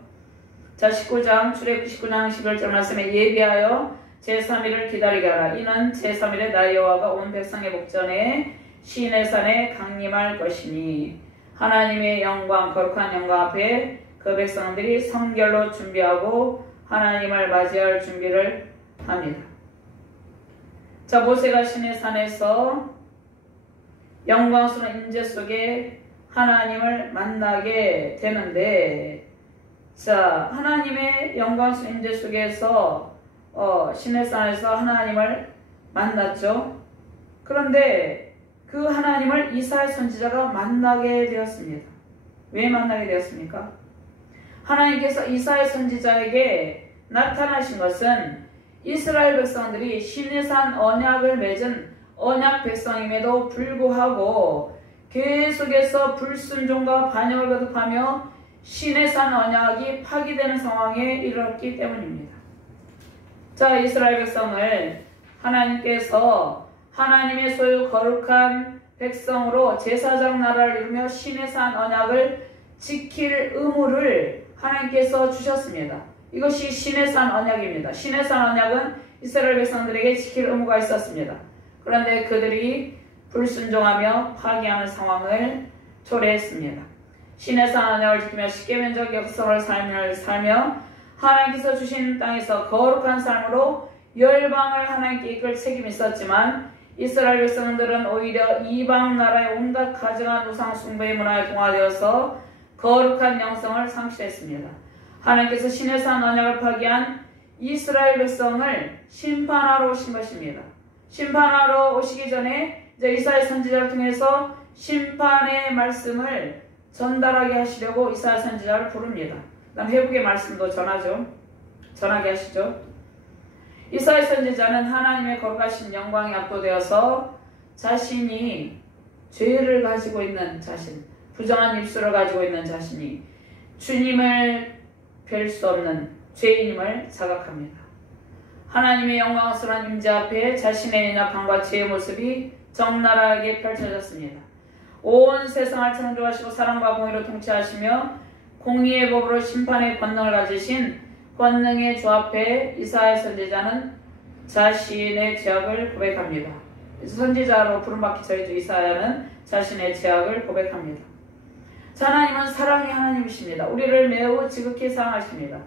자, 출애굽 19장 11절 말씀에 예비하여 제3일을 기다리게 하라. 이는 제3일에 나 여호와가 온 백성의 목전에 시내산에 강림할 것이니 하나님의 영광 거룩한 영광 앞에 그 백성들이 성결로 준비하고 하나님을 맞이할 준비를 합니다. 자, 모세가 시내산에서 영광스러운 임재 속에 하나님을 만나게 되는데 자, 하나님의 영광스러운 임재 속에서 시내산에서 하나님을 만났죠. 그런데 그 하나님을 이사야 선지자가 만나게 되었습니다. 왜 만나게 되었습니까? 하나님께서 이사야 선지자에게 나타나신 것은 이스라엘 백성들이 시내산 언약을 맺은 언약 백성임에도 불구하고 계속해서 불순종과 반역을 거듭하며 시내산 언약이 파기되는 상황에 이르렀기 때문입니다. 자, 이스라엘 백성을 하나님께서 하나님의 소유 거룩한 백성으로 제사장 나라를 이루며 시내산 언약을 지킬 의무를 하나님께서 주셨습니다. 이것이 시내산 언약입니다. 시내산 언약은 이스라엘 백성들에게 지킬 의무가 있었습니다. 그런데 그들이 불순종하며 파기하는 상황을 초래했습니다. 시내산 언약을 지키며 십계명적 역성을 살며 하나님께서 주신 땅에서 거룩한 삶으로 열방을 하나님께 이끌 책임이 있었지만 이스라엘 백성들은 오히려 이방 나라의 온갖 가증한 우상 숭배의 문화에 동화되어서 거룩한 영성을 상실했습니다. 하나님께서 시내산 언약을 파기한 이스라엘 백성을 심판하러 오신 것입니다. 심판하러 오시기 전에 이제 이사야 선지자를 통해서 심판의 말씀을 전달하게 하시려고 이사야 선지자를 부릅니다. 그다음 회복의 말씀도 전하게 하시죠. 이사야 선지자는 하나님의 거룩하신 영광에 압도되어서 자신이 죄를 가지고 있는 자신, 부정한 입술을 가지고 있는 자신이 주님을 뵐 수 없는 죄인임을 자각합니다. 하나님의 영광스러운 임재 앞에 자신의 연약함과 죄의 모습이 적나라하게 펼쳐졌습니다. 온 세상을 창조하시고 사랑과 공의로 통치하시며 공의의 법으로 심판의 권능을 가지신 권능의 주 앞에 이사야 선지자는 자신의 죄악을 고백합니다. 선지자로 부름받기 전이죠. 이사야는 자신의 죄악을 고백합니다. 하나님은 사랑의 하나님이십니다. 우리를 매우 지극히 사랑하십니다.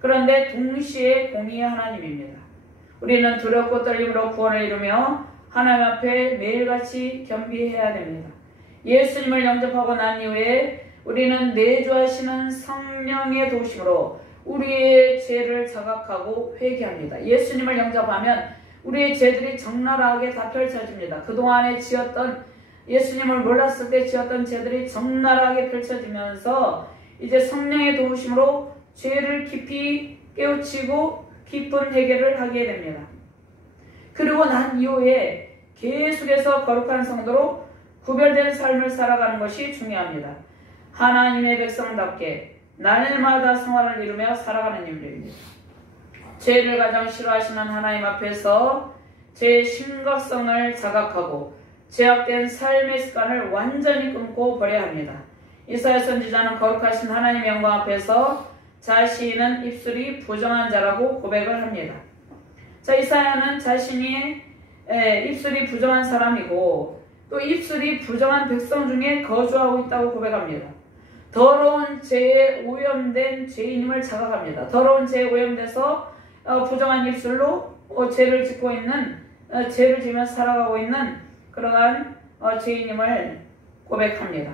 그런데 동시에 공의의 하나님입니다. 우리는 두렵고 떨림으로 구원을 이루며 하나님 앞에 매일같이 겸비해야 됩니다. 예수님을 영접하고 난 이후에 우리는 내주하시는 성령의 도우심으로 우리의 죄를 자각하고 회개합니다. 예수님을 영접하면 우리의 죄들이 적나라하게 다 펼쳐집니다. 그동안에 예수님을 몰랐을 때 지었던 죄들이 적나라하게 펼쳐지면서 이제 성령의 도우심으로 죄를 깊이 깨우치고 깊은 해결을 하게 됩니다. 그리고 난 이후에 계속해서 거룩한 성도로 구별된 삶을 살아가는 것이 중요합니다. 하나님의 백성답게 날마다 생활을 이루며 살아가는 일들입니다. 죄를 가장 싫어하시는 하나님 앞에서 죄의 심각성을 자각하고 죄악된 삶의 습관을 완전히 끊고 버려야 합니다. 이사야 선지자는 거룩하신 하나님의 영광 앞에서 자신은 입술이 부정한 자라고 고백을 합니다. 자, 이사야는 자신이 입술이 부정한 사람이고 또 입술이 부정한 백성 중에 거주하고 있다고 고백합니다. 더러운 죄에 오염된 죄인임을 자각합니다. 더러운 죄에 오염돼서 부정한 입술로 죄를 지으며 살아가고 있는 그러한 죄인임을 고백합니다.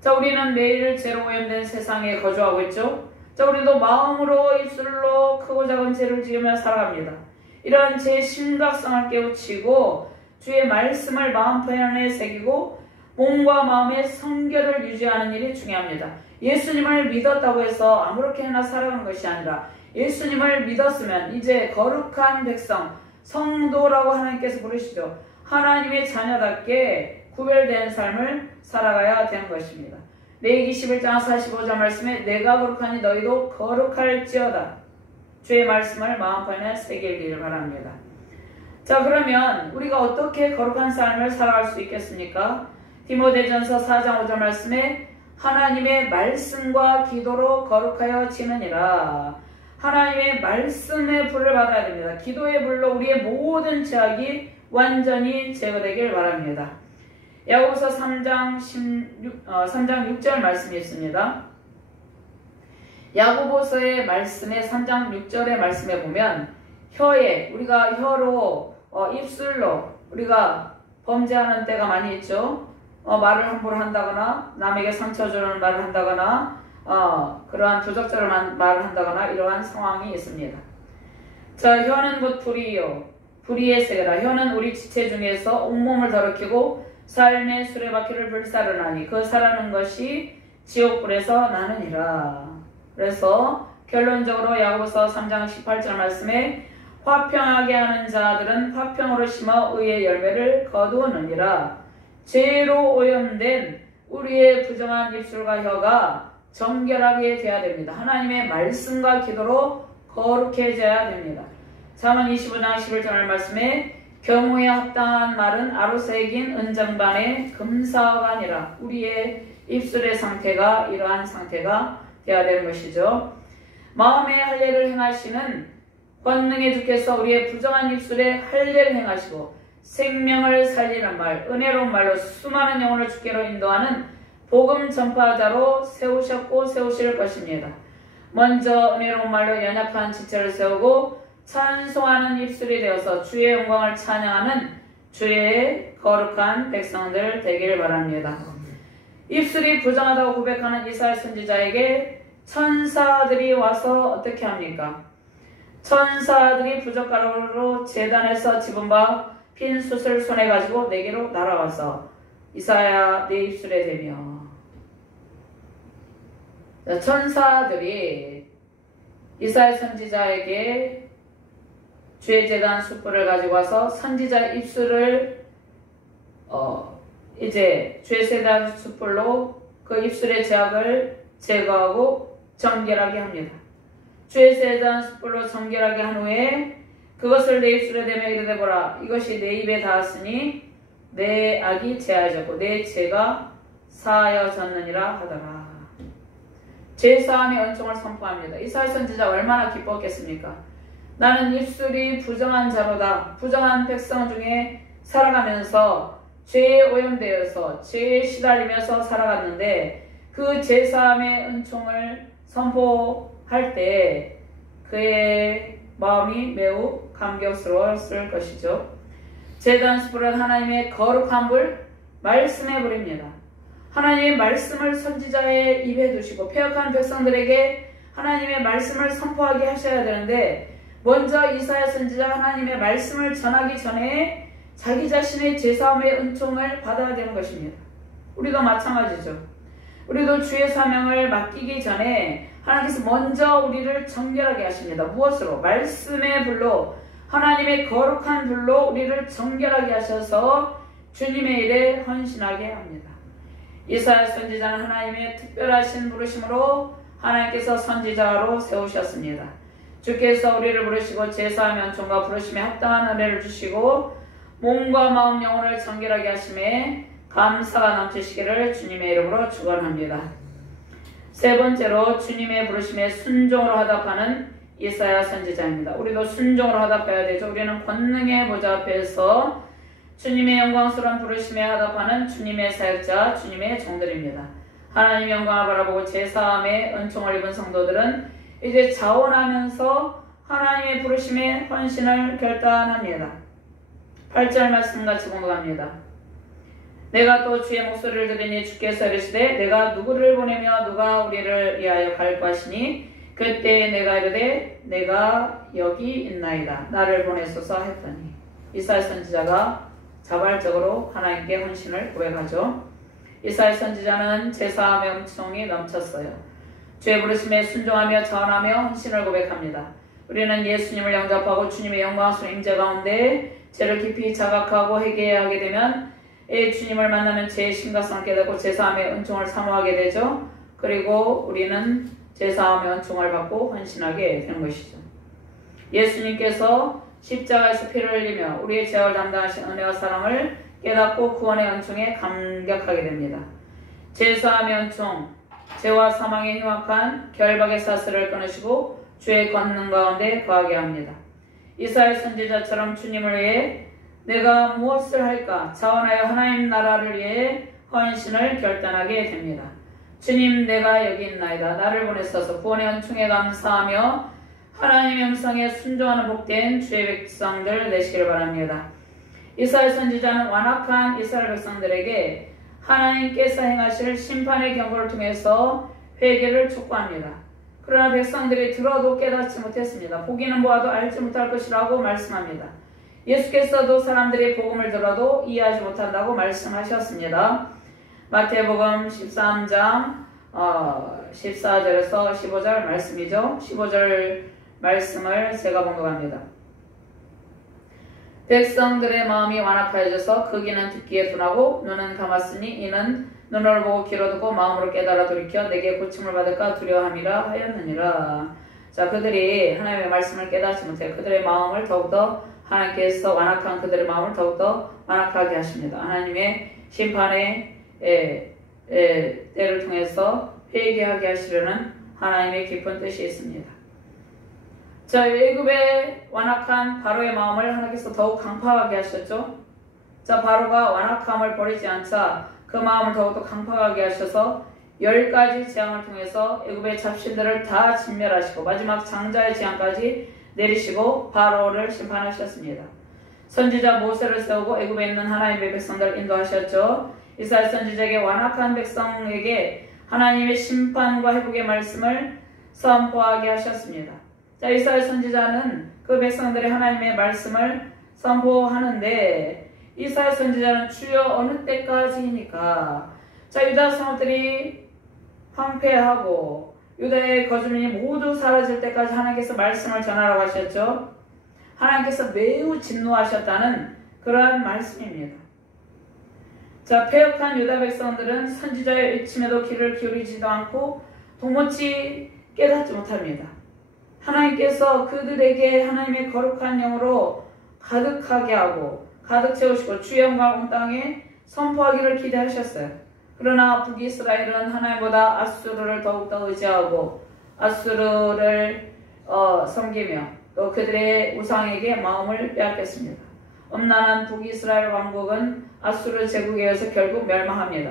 자, 우리는 매일 죄로 오염된 세상에 거주하고 있죠. 자, 우리도 마음으로 입술로 크고 작은 죄를 지으며 살아갑니다. 이러한 죄의 심각성을 깨우치고 주의 말씀을 마음편 안에 새기고 몸과 마음의 성결을 유지하는 일이 중요합니다. 예수님을 믿었다고 해서 아무렇게나 살아가는 것이 아니라 예수님을 믿었으면 이제 거룩한 백성, 성도라고 하나님께서 부르시죠. 하나님의 자녀답게 구별된 삶을 살아가야 되는 것입니다. 레위기 11장 45절 말씀에 내가 거룩하니 너희도 거룩할지어다. 주의 말씀을 마음판에 새기기를 바랍니다. 자, 그러면 우리가 어떻게 거룩한 삶을 살아갈 수 있겠습니까? 디모데전서 4장 5절 말씀에 하나님의 말씀과 기도로 거룩하여 지느니라. 하나님의 말씀의 불을 받아야 됩니다. 기도의 불로 우리의 모든 죄악이 완전히 제거되길 바랍니다. 야고보서 3장 6절 말씀이 있습니다. 야고보서의 말씀에 3장 6절의 말씀에 보면 우리가 혀로 입술로 우리가 범죄하는 때가 많이 있죠. 말을 함부로 한다거나 남에게 상처 주는 말을 한다거나 그러한 부적절을 말을 한다거나 이러한 상황이 있습니다. 자, 혀는 곧 불이요 불의의 세계라. 혀는 우리 지체 중에서 온몸을 더럽히고 삶의 수레바퀴를 불사르나니 그 사라는 것이 지옥불에서 나느니라. 그래서 결론적으로 야고보서 3장 18절 말씀에 화평하게 하는 자들은 화평으로 심어 의의 열매를 거두느니라. 죄로 오염된 우리의 부정한 입술과 혀가 정결하게 되어야 됩니다. 하나님의 말씀과 기도로 거룩해져야 됩니다. 잠언 25장 11절 말씀에 경우에 합당한 말은 아로새에 긴 은장반의 금사가 아니라 우리의 입술의 상태가 이러한 상태가 되어야 되는 것이죠. 마음의 할례를 행하시는 권능의 주께서 우리의 부정한 입술에 할례를 행하시고 생명을 살리는 말, 은혜로운 말로 수많은 영혼을 주께로 인도하는 복음 전파자로 세우셨고 세우실 것입니다. 먼저 은혜로운 말로 연약한 지체를 세우고 찬송하는 입술이 되어서 주의 영광을 찬양하는 주의 거룩한 백성들 되길 바랍니다. 입술이 부정하다고 고백하는 이사야 선지자에게 천사들이 와서 어떻게 합니까? 천사들이 부젓가락으로 제단에서 집은 바 핀 숯을 손에 가지고 내게로 날아와서 이사야 내 입술에 대며. 천사들이 이사야 선지자에게 주의 제단 숯불을 가지고 와서 선지자의 입술을 이제 주의 제단 숯불로 그 입술의 제약을 제거하고 정결하게 합니다. 주의 제단 숯불로 정결하게 한 후에 그것을 내 입술에 대며 이르되 보라 이것이 내 입에 닿았으니 내 악이 제하여졌고 내 죄가 사하여졌느니라 하더라. 제사함의 은총을 선포합니다. 이사야 선지자 얼마나 기뻤겠습니까? 나는 입술이 부정한 자로다. 부정한 백성 중에 살아가면서 죄에 오염되어서 죄에 시달리면서 살아갔는데 그 제사함의 은총을 선포할 때 그의 마음이 매우 감격스러웠을 것이죠. 제단 숯불은 하나님의 거룩한 불, 말씀의 불입니다. 하나님의 말씀을 선지자의 입에 두시고 패역한 백성들에게 하나님의 말씀을 선포하게 하셔야 되는데 먼저 이사야 선지자가 하나님의 말씀을 전하기 전에 자기 자신의 제사함의 은총을 받아야 되는 것입니다. 우리도 마찬가지죠. 우리도 주의 사명을 맡기기 전에 하나님께서 먼저 우리를 정결하게 하십니다. 무엇으로? 말씀의 불로 하나님의 거룩한 불로 우리를 정결하게 하셔서 주님의 일에 헌신하게 합니다. 이사야 선지자는 하나님의 특별하신 부르심으로 하나님께서 선지자로 세우셨습니다. 주께서 우리를 부르시고 제사하며 은총과 부르심에 합당한 은혜를 주시고 몸과 마음 영혼을 정결하게 하심에 감사가 넘치시기를 주님의 이름으로 축원합니다. 세 번째로 주님의 부르심에 순종으로 화답하는 이사야 선지자입니다. 우리도 순종으로 화답해야 되죠. 우리는 권능의 보좌 앞에서 주님의 영광스러운 부르심에 화답하는 주님의 사역자, 주님의 종들입니다. 하나님 영광을 바라보고 제사함의 은총을 입은 성도들은 이제 자원하면서 하나님의 부르심에 헌신을 결단합니다. 8절 말씀 같이 공부합니다. 내가 또 주의 목소리를 들으니 주께서 이르시되 내가 누구를 보내며 누가 우리를 위하여 갈까 하시니 그때 내가 이르되 내가 여기 있나이다. 나를 보내소서 했더니 이사야 선지자가 자발적으로 하나님께 헌신을 고백하죠. 이사야 선지자는 제사함의 은총이 넘쳤어요. 주의 부르심에 순종하며 자원하며 헌신을 고백합니다. 우리는 예수님을 영접하고 주님의 영광스러운 임재 가운데 죄를 깊이 자각하고 회개하게 되면 주님을 만나면 죄의 심각성을 깨닫고 제사함의 은총을 사모하게 되죠. 그리고 우리는 제사함의 은총을 받고 헌신하게 되는 것이죠. 예수님께서 십자가에서 피를 흘리며 우리의 죄를 담당하신 은혜와 사랑을 깨닫고 구원의 은총에 감격하게 됩니다. 제사함의 은총, 죄와 사망의 흉악한 결박의 사슬을 끊으시고 주의 권능 가운데 거하게 합니다. 이사야 선지자처럼 주님을 위해 내가 무엇을 할까 자원하여 하나님 나라를 위해 헌신을 결단하게 됩니다. 주님 내가 여기 있나이다. 나를 보내소서. 구원의 은총에 감사하며 하나님의 음성에 순종하는 복된 주의 백성들 되시기를 바랍니다. 이스라엘 선지자는 완악한 이스라엘 백성들에게 하나님께서 행하실 심판의 경고를 통해서 회개를 촉구합니다. 그러나 백성들이 들어도 깨닫지 못했습니다. 보기는 보아도 알지 못할 것이라고 말씀합니다. 예수께서도 사람들이 복음을 들어도 이해하지 못한다고 말씀하셨습니다. 마태복음 13장 14절에서 15절 말씀이죠. 15절 말씀을 제가 봉독합니다. 백성들의 마음이 완악하여져서 그 귀는 듣기에 둔하고 눈은 감았으니 이는 눈을 보고 귀로 듣고 마음으로 깨달아 돌이켜 내게 고침을 받을까 두려워함이라 하였느니라. 자, 그들이 하나님의 말씀을 깨닫지 못해 그들의 마음을 더욱더 하나님께서 완악한 그들의 마음을 더욱더 완악하게 하십니다. 하나님의 심판의 때를 통해서 회개하게 하시려는 하나님의 깊은 뜻이 있습니다. 자, 애굽의 완악한 바로의 마음을 하나님께서 더욱 강팍하게 하셨죠. 자, 바로가 완악함을 버리지 않자 그 마음을 더욱더 강팍하게 하셔서 10가지 재앙을 통해서 애굽의 잡신들을 다 진멸하시고 마지막 장자의 재앙까지 내리시고 바로를 심판하셨습니다. 선지자 모세를 세우고 애굽에 있는 하나님의 백성들을 인도하셨죠. 이스라엘 선지자에게 완악한 백성에게 하나님의 심판과 회복의 말씀을 선포하게 하셨습니다. 자, 이스라엘 선지자는 그 백성들의 하나님의 말씀을 선포하는데 이스라엘 선지자는 주여 어느 때까지입니까? 자, 유다 성읍들이 황폐하고 유다의 거주민이 모두 사라질 때까지 하나님께서 말씀을 전하라고 하셨죠. 하나님께서 매우 진노하셨다는 그러한 말씀입니다. 자, 패역한 유다 백성들은 선지자의 외침에도 귀를 기울이지도 않고 도무지 깨닫지 못합니다. 하나님께서 그들에게 하나님의 거룩한 영으로 가득하게 하고 가득 채우시고 주의 영광을 온 땅에 선포하기를 기대하셨어요. 그러나 북이스라엘은 하나님보다 앗수르를 더욱더 의지하고 앗수르를 섬기며 또 그들의 우상에게 마음을 빼앗겼습니다. 엄난한 북이스라엘 왕국은 앗수르 제국에 의해서 결국 멸망합니다.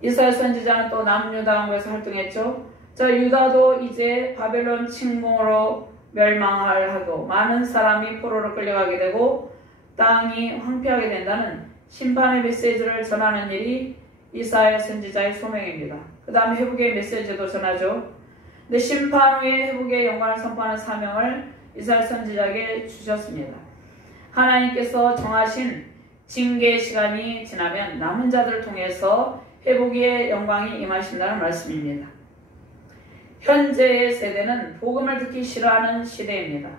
이스라엘 선지자는 또 남유다 왕국에서 활동했죠. 자, 유다도 이제 바벨론 침공으로 멸망을 하고 많은 사람이 포로로 끌려가게 되고 땅이 황폐하게 된다는 심판의 메시지를 전하는 일이 이사야 선지자의 소명입니다. 그 다음에 회복의 메시지도 전하죠. 근데 심판 후에 회복의 영광을 선포하는 사명을 이사야 선지자에게 주셨습니다. 하나님께서 정하신 징계의 시간이 지나면 남은 자들을 통해서 회복의 영광이 임하신다는 말씀입니다. 현재의 세대는 복음을 듣기 싫어하는 시대입니다.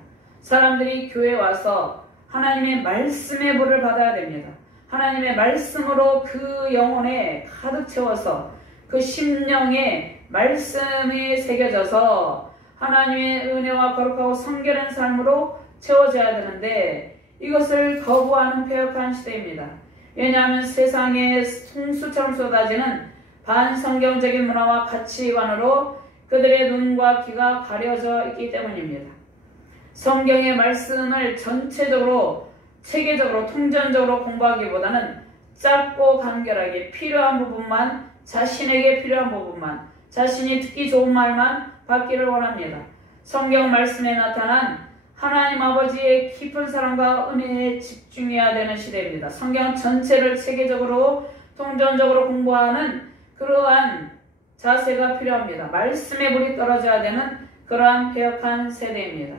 사람들이 교회에 와서 하나님의 말씀의 불을 받아야 됩니다. 하나님의 말씀으로 그 영혼에 가득 채워서 그 심령에 말씀이 새겨져서 하나님의 은혜와 거룩하고 성결한 삶으로 채워져야 되는데 이것을 거부하는 패역한 시대입니다. 왜냐하면 세상에 홍수처럼 쏟아지는 반성경적인 문화와 가치관으로 그들의 눈과 귀가 가려져 있기 때문입니다. 성경의 말씀을 전체적으로 체계적으로 통전적으로 공부하기보다는 짧고 간결하게 필요한 부분만 자신에게 필요한 부분만 자신이 듣기 좋은 말만 받기를 원합니다. 성경 말씀에 나타난 하나님 아버지의 깊은 사랑과 은혜에 집중해야 되는 시대입니다. 성경 전체를 체계적으로 통전적으로 공부하는 그러한 자세가 필요합니다. 말씀의 불이 떨어져야 되는 그러한 패역한 세대입니다.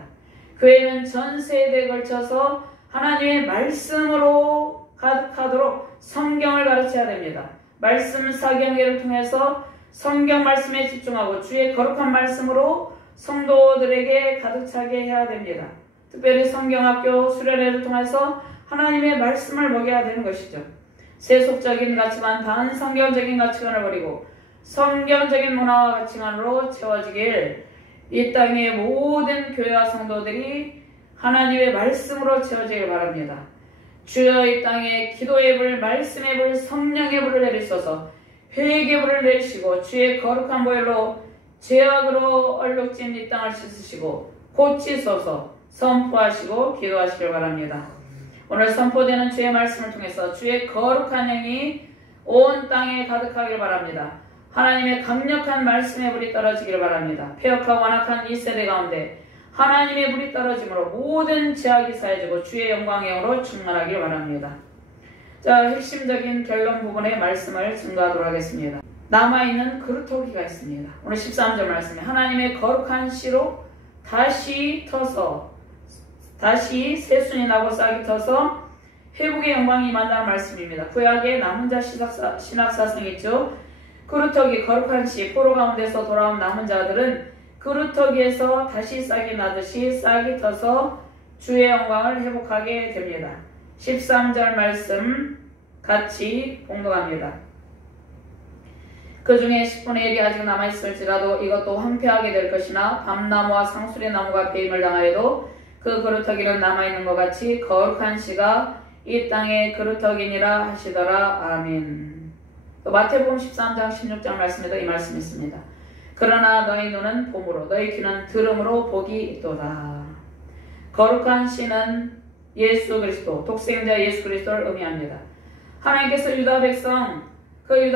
교회는 전 세대에 걸쳐서 하나님의 말씀으로 가득하도록 성경을 가르쳐야 됩니다. 말씀 사경회를 통해서 성경 말씀에 집중하고 주의 거룩한 말씀으로 성도들에게 가득 차게 해야 됩니다. 특별히 성경학교 수련회를 통해서 하나님의 말씀을 먹여야 되는 것이죠. 세속적인 가치관, 반성경적인 가치관을 버리고 성경적인 문화와 가치관으로 채워지길 이 땅의 모든 교회와 성도들이 하나님의 말씀으로 채워지길 바랍니다. 주여 이 땅에 기도의 불, 말씀의 불, 성령의 불을 내리소서 회개의 불을 내리시고 주의 거룩한 보혈로 죄악으로 얼룩진 이 땅을 씻으시고 고치소서 선포하시고 기도하시길 바랍니다. 오늘 선포되는 주의 말씀을 통해서 주의 거룩한 영이 온 땅에 가득하길 바랍니다. 하나님의 강력한 말씀의 불이 떨어지길 바랍니다. 패역하고 완악한 이 세대 가운데 하나님의 불이 떨어짐으로 모든 죄악이 사해지고 주의 영광의 영으로 충만하길 바랍니다. 자, 핵심적인 결론 부분의 말씀을 증거하도록 하겠습니다. 남아있는 그루터기가 있습니다. 오늘 13절 말씀에 하나님의 거룩한 씨로 다시 새순이 나고 싹이 터서 회복의 영광이 임한다는 말씀입니다. 구약의 남은 자 신학사상이 있죠. 그루터기 거룩한 씨 포로 가운데서 돌아온 남은 자들은 그루터기에서 다시 싹이 나듯이 싹이 터서 주의 영광을 회복하게 됩니다. 13절 말씀 같이 봉독합니다. 그 중에 10분의 1이 아직 남아있을지라도 이것도 황폐하게 될 것이나 밤나무와 상수리 나무가 배임을 당하여도 그 그루터기는 남아있는 것 같이 거룩한 씨가 이 땅의 그루터기니라 하시더라. 아멘. 또 마태복음 13장 16장 말씀에도 이 말씀이 있습니다. 그러나 너희 눈은 봄으로 너희 귀는 들음으로 복이 있도다. 거룩한 씨는 예수 그리스도, 독생자 예수 그리스도를 의미합니다. 하나님께서 유다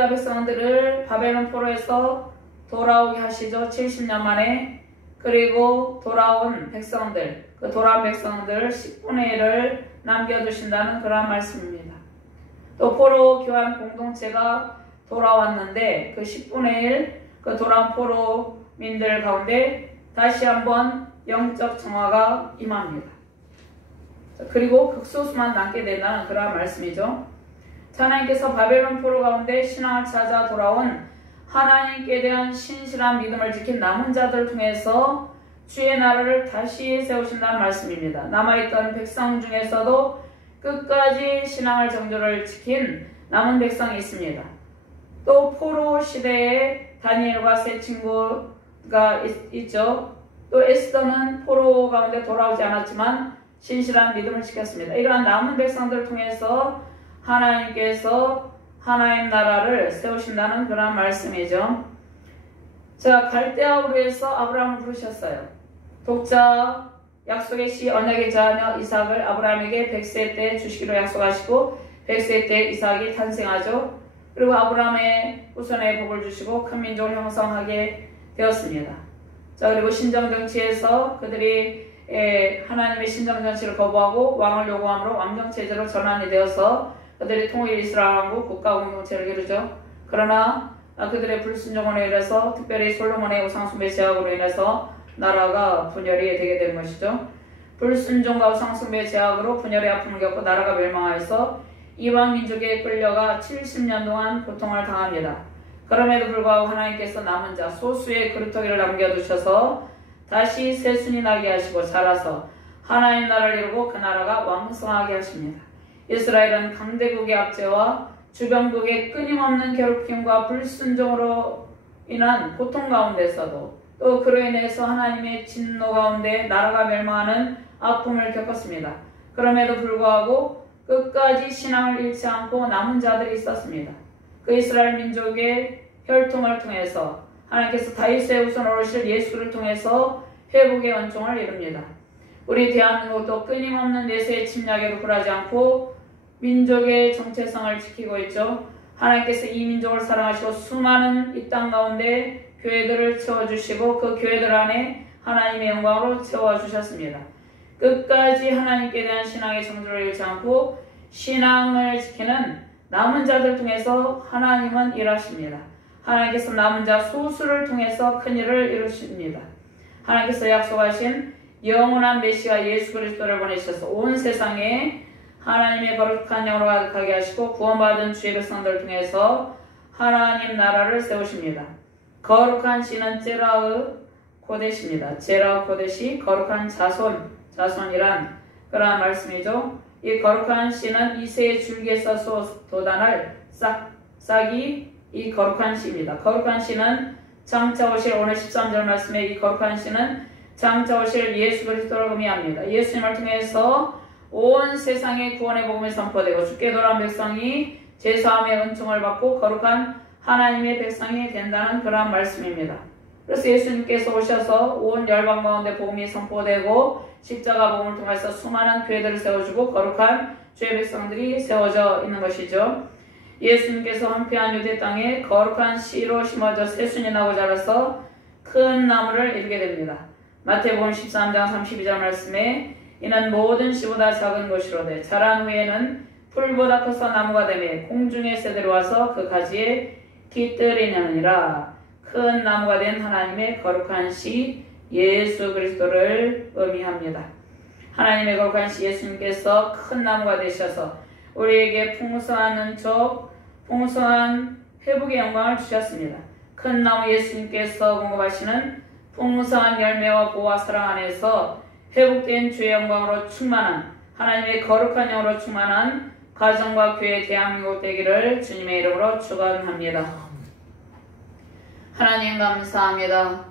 백성들을 바벨론 포로에서 돌아오게 하시죠. 70년 만에. 그리고 돌아온 백성들, 그 돌아온 백성들 10분의 1을 남겨두신다는 그런 말씀입니다. 또 포로 교환 공동체가 돌아왔는데 그 10분의 1, 그 돌아온 포로민들 가운데 다시 한번 영적 정화가 임합니다. 그리고 극소수만 남게 된다는 그런 말씀이죠. 하나님께서 바벨론 포로 가운데 신앙을 찾아 돌아온 하나님께 대한 신실한 믿음을 지킨 남은 자들을 통해서 주의 나라를 다시 세우신다는 말씀입니다. 남아있던 백성 중에서도 끝까지 신앙을 정조를 지킨 남은 백성이 있습니다. 또 포로 시대에 다니엘과 세 친구가 있죠. 또 에스더는 포로 가운데 돌아오지 않았지만 신실한 믿음을 지켰습니다. 이러한 남은 백성들을 통해서 하나님께서 하나님 나라를 세우신다는 그런 말씀이죠. 자, 갈대아우르에서 아브라함을 부르셨어요. 독자 약속의 씨 언약의 자녀 이삭을 아브라함에게 100세 때 주시기로 약속하시고 100세 때 이삭이 탄생하죠. 그리고 아브라함의 후손에 복을 주시고 큰 민족을 형성하게 되었습니다. 자, 그리고 신정정치에서 그들이 하나님의 신정정치를 거부하고 왕을 요구함으로 왕정체제로 전환이 되어서 그들이 통일 이스라엘 왕국 국가 공동체를 이루죠. 그러나 그들의 불순종으로 인해서 특별히 솔로몬의 우상숭배 제약으로 인해서 나라가 분열이 되게 된 것이죠. 불순종과 우상숭배 제약으로 분열의 아픔을 겪고 나라가 멸망하여서 이방 민족에 끌려가 70년 동안 고통을 당합니다. 그럼에도 불구하고 하나님께서 남은 자 소수의 그루터기를 남겨두셔서 다시 새순이 나게 하시고 자라서 하나님 나라를 이루고 그 나라가 왕성하게 하십니다. 이스라엘은 강대국의 압제와 주변국의 끊임없는 괴롭힘과 불순종으로 인한 고통 가운데서도 또 그로 인해서 하나님의 진노 가운데 나라가 멸망하는 아픔을 겪었습니다. 그럼에도 불구하고 끝까지 신앙을 잃지 않고 남은 자들이 있었습니다. 그 이스라엘 민족의 혈통을 통해서 하나님께서 다윗의 후손 오르실 예수를 통해서 회복의 원총을 이룹니다. 우리 대한민국도 끊임없는 내세의 침략에도 굴하지 않고 민족의 정체성을 지키고 있죠. 하나님께서 이 민족을 사랑하시고 수많은 이 땅 가운데 교회들을 채워주시고 그 교회들 안에 하나님의 영광으로 채워주셨습니다. 끝까지 하나님께 대한 신앙의 정조를 잃지 않고 신앙을 지키는 남은 자들 통해서 하나님은 일하십니다. 하나님께서 남은 자 소수를 통해서 큰 일을 이루십니다. 하나님께서 약속하신 영원한 메시아 예수 그리스도를 보내셔서 온 세상에 하나님의 거룩한 영으로 가득하게 하시고 구원받은 주의 백성들을 통해서 하나님 나라를 세우십니다. 거룩한 씨는 제라의 고데시입니다. 제라의 고데시 거룩한 자손이란 그러한 말씀이죠. 이 거룩한 씨는 이새의 줄기에서 돋아날 싹이 이 거룩한 씨입니다. 거룩한 씨는 장차 오실 오늘 13절 말씀에 이 거룩한 씨는 장차 오실 예수 그리스도를 의미합니다. 예수님을 통해서 온 세상에 구원의 복음이 선포되고 주께 돌아온 백성이 제사함의 은총을 받고 거룩한 하나님의 백성이 된다는 그러한 말씀입니다. 그래서 예수님께서 오셔서 온 열방 가운데 복음이 선포되고 십자가 복음을 통해서 수많은 교회들을 세워주고 거룩한 주의 백성들이 세워져 있는 것이죠. 예수님께서 황폐한 유대 땅에 거룩한 씨로 심어져 새순이 나고 자라서 큰 나무를 이루게 됩니다. 마태복음 13장 32절 말씀에 이는 모든 씨보다 작은 것이로되 자란 후에는 풀보다 커서 나무가 되매 공중의 새들이 와서 그 가지에 깃들이 아니라 큰 나무가 된 하나님의 거룩한 씨 예수 그리스도를 의미합니다. 하나님의 거룩한 씨 예수님께서 큰 나무가 되셔서 우리에게 풍성한 은총, 풍성한 회복의 영광을 주셨습니다. 큰 나무 예수님께서 공급하시는 풍성한 열매와 보호와 사랑 안에서 회복된 주의 영광으로 충만한 하나님의 거룩한 영으로 충만한 가정과 교회 대한민국 되기를 주님의 이름으로 축원합니다. 하나님 감사합니다.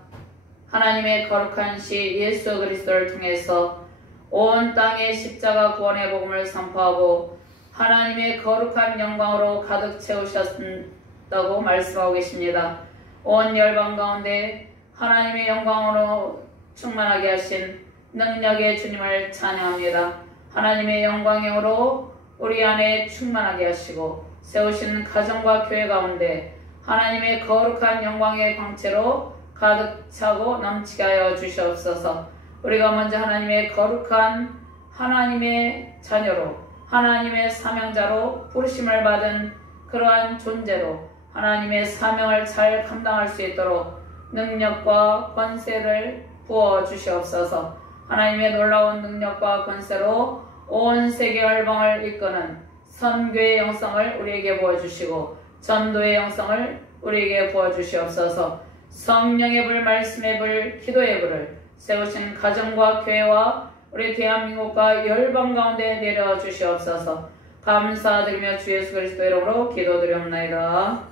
하나님의 거룩한 시 예수 그리스도를 통해서 온 땅에 십자가 구원의 복음을 선포하고 하나님의 거룩한 영광으로 가득 채우셨다고 말씀하고 계십니다. 온 열방 가운데 하나님의 영광으로 충만하게 하신 능력의 주님을 찬양합니다. 하나님의 영광으로 우리 안에 충만하게 하시고 세우신 가정과 교회 가운데 하나님의 거룩한 영광의 광채로 가득 차고 넘치게 하여 주시옵소서. 우리가 먼저 하나님의 거룩한 하나님의 자녀로 하나님의 사명자로 부르심을 받은 그러한 존재로 하나님의 사명을 잘 감당할 수 있도록 능력과 권세를 부어 주시옵소서. 하나님의 놀라운 능력과 권세로 온 세계 열방을 이끄는 선교의 영성을 우리에게 부어주시고 전도의 영성을 우리에게 부어주시옵소서. 성령의 불, 말씀의 불, 기도의 불을 세우신 가정과 교회와 우리 대한민국과 열방 가운데 내려 주시옵소서. 감사드리며 주 예수 그리스도 이름으로 기도드리옵나이다.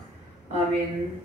아멘.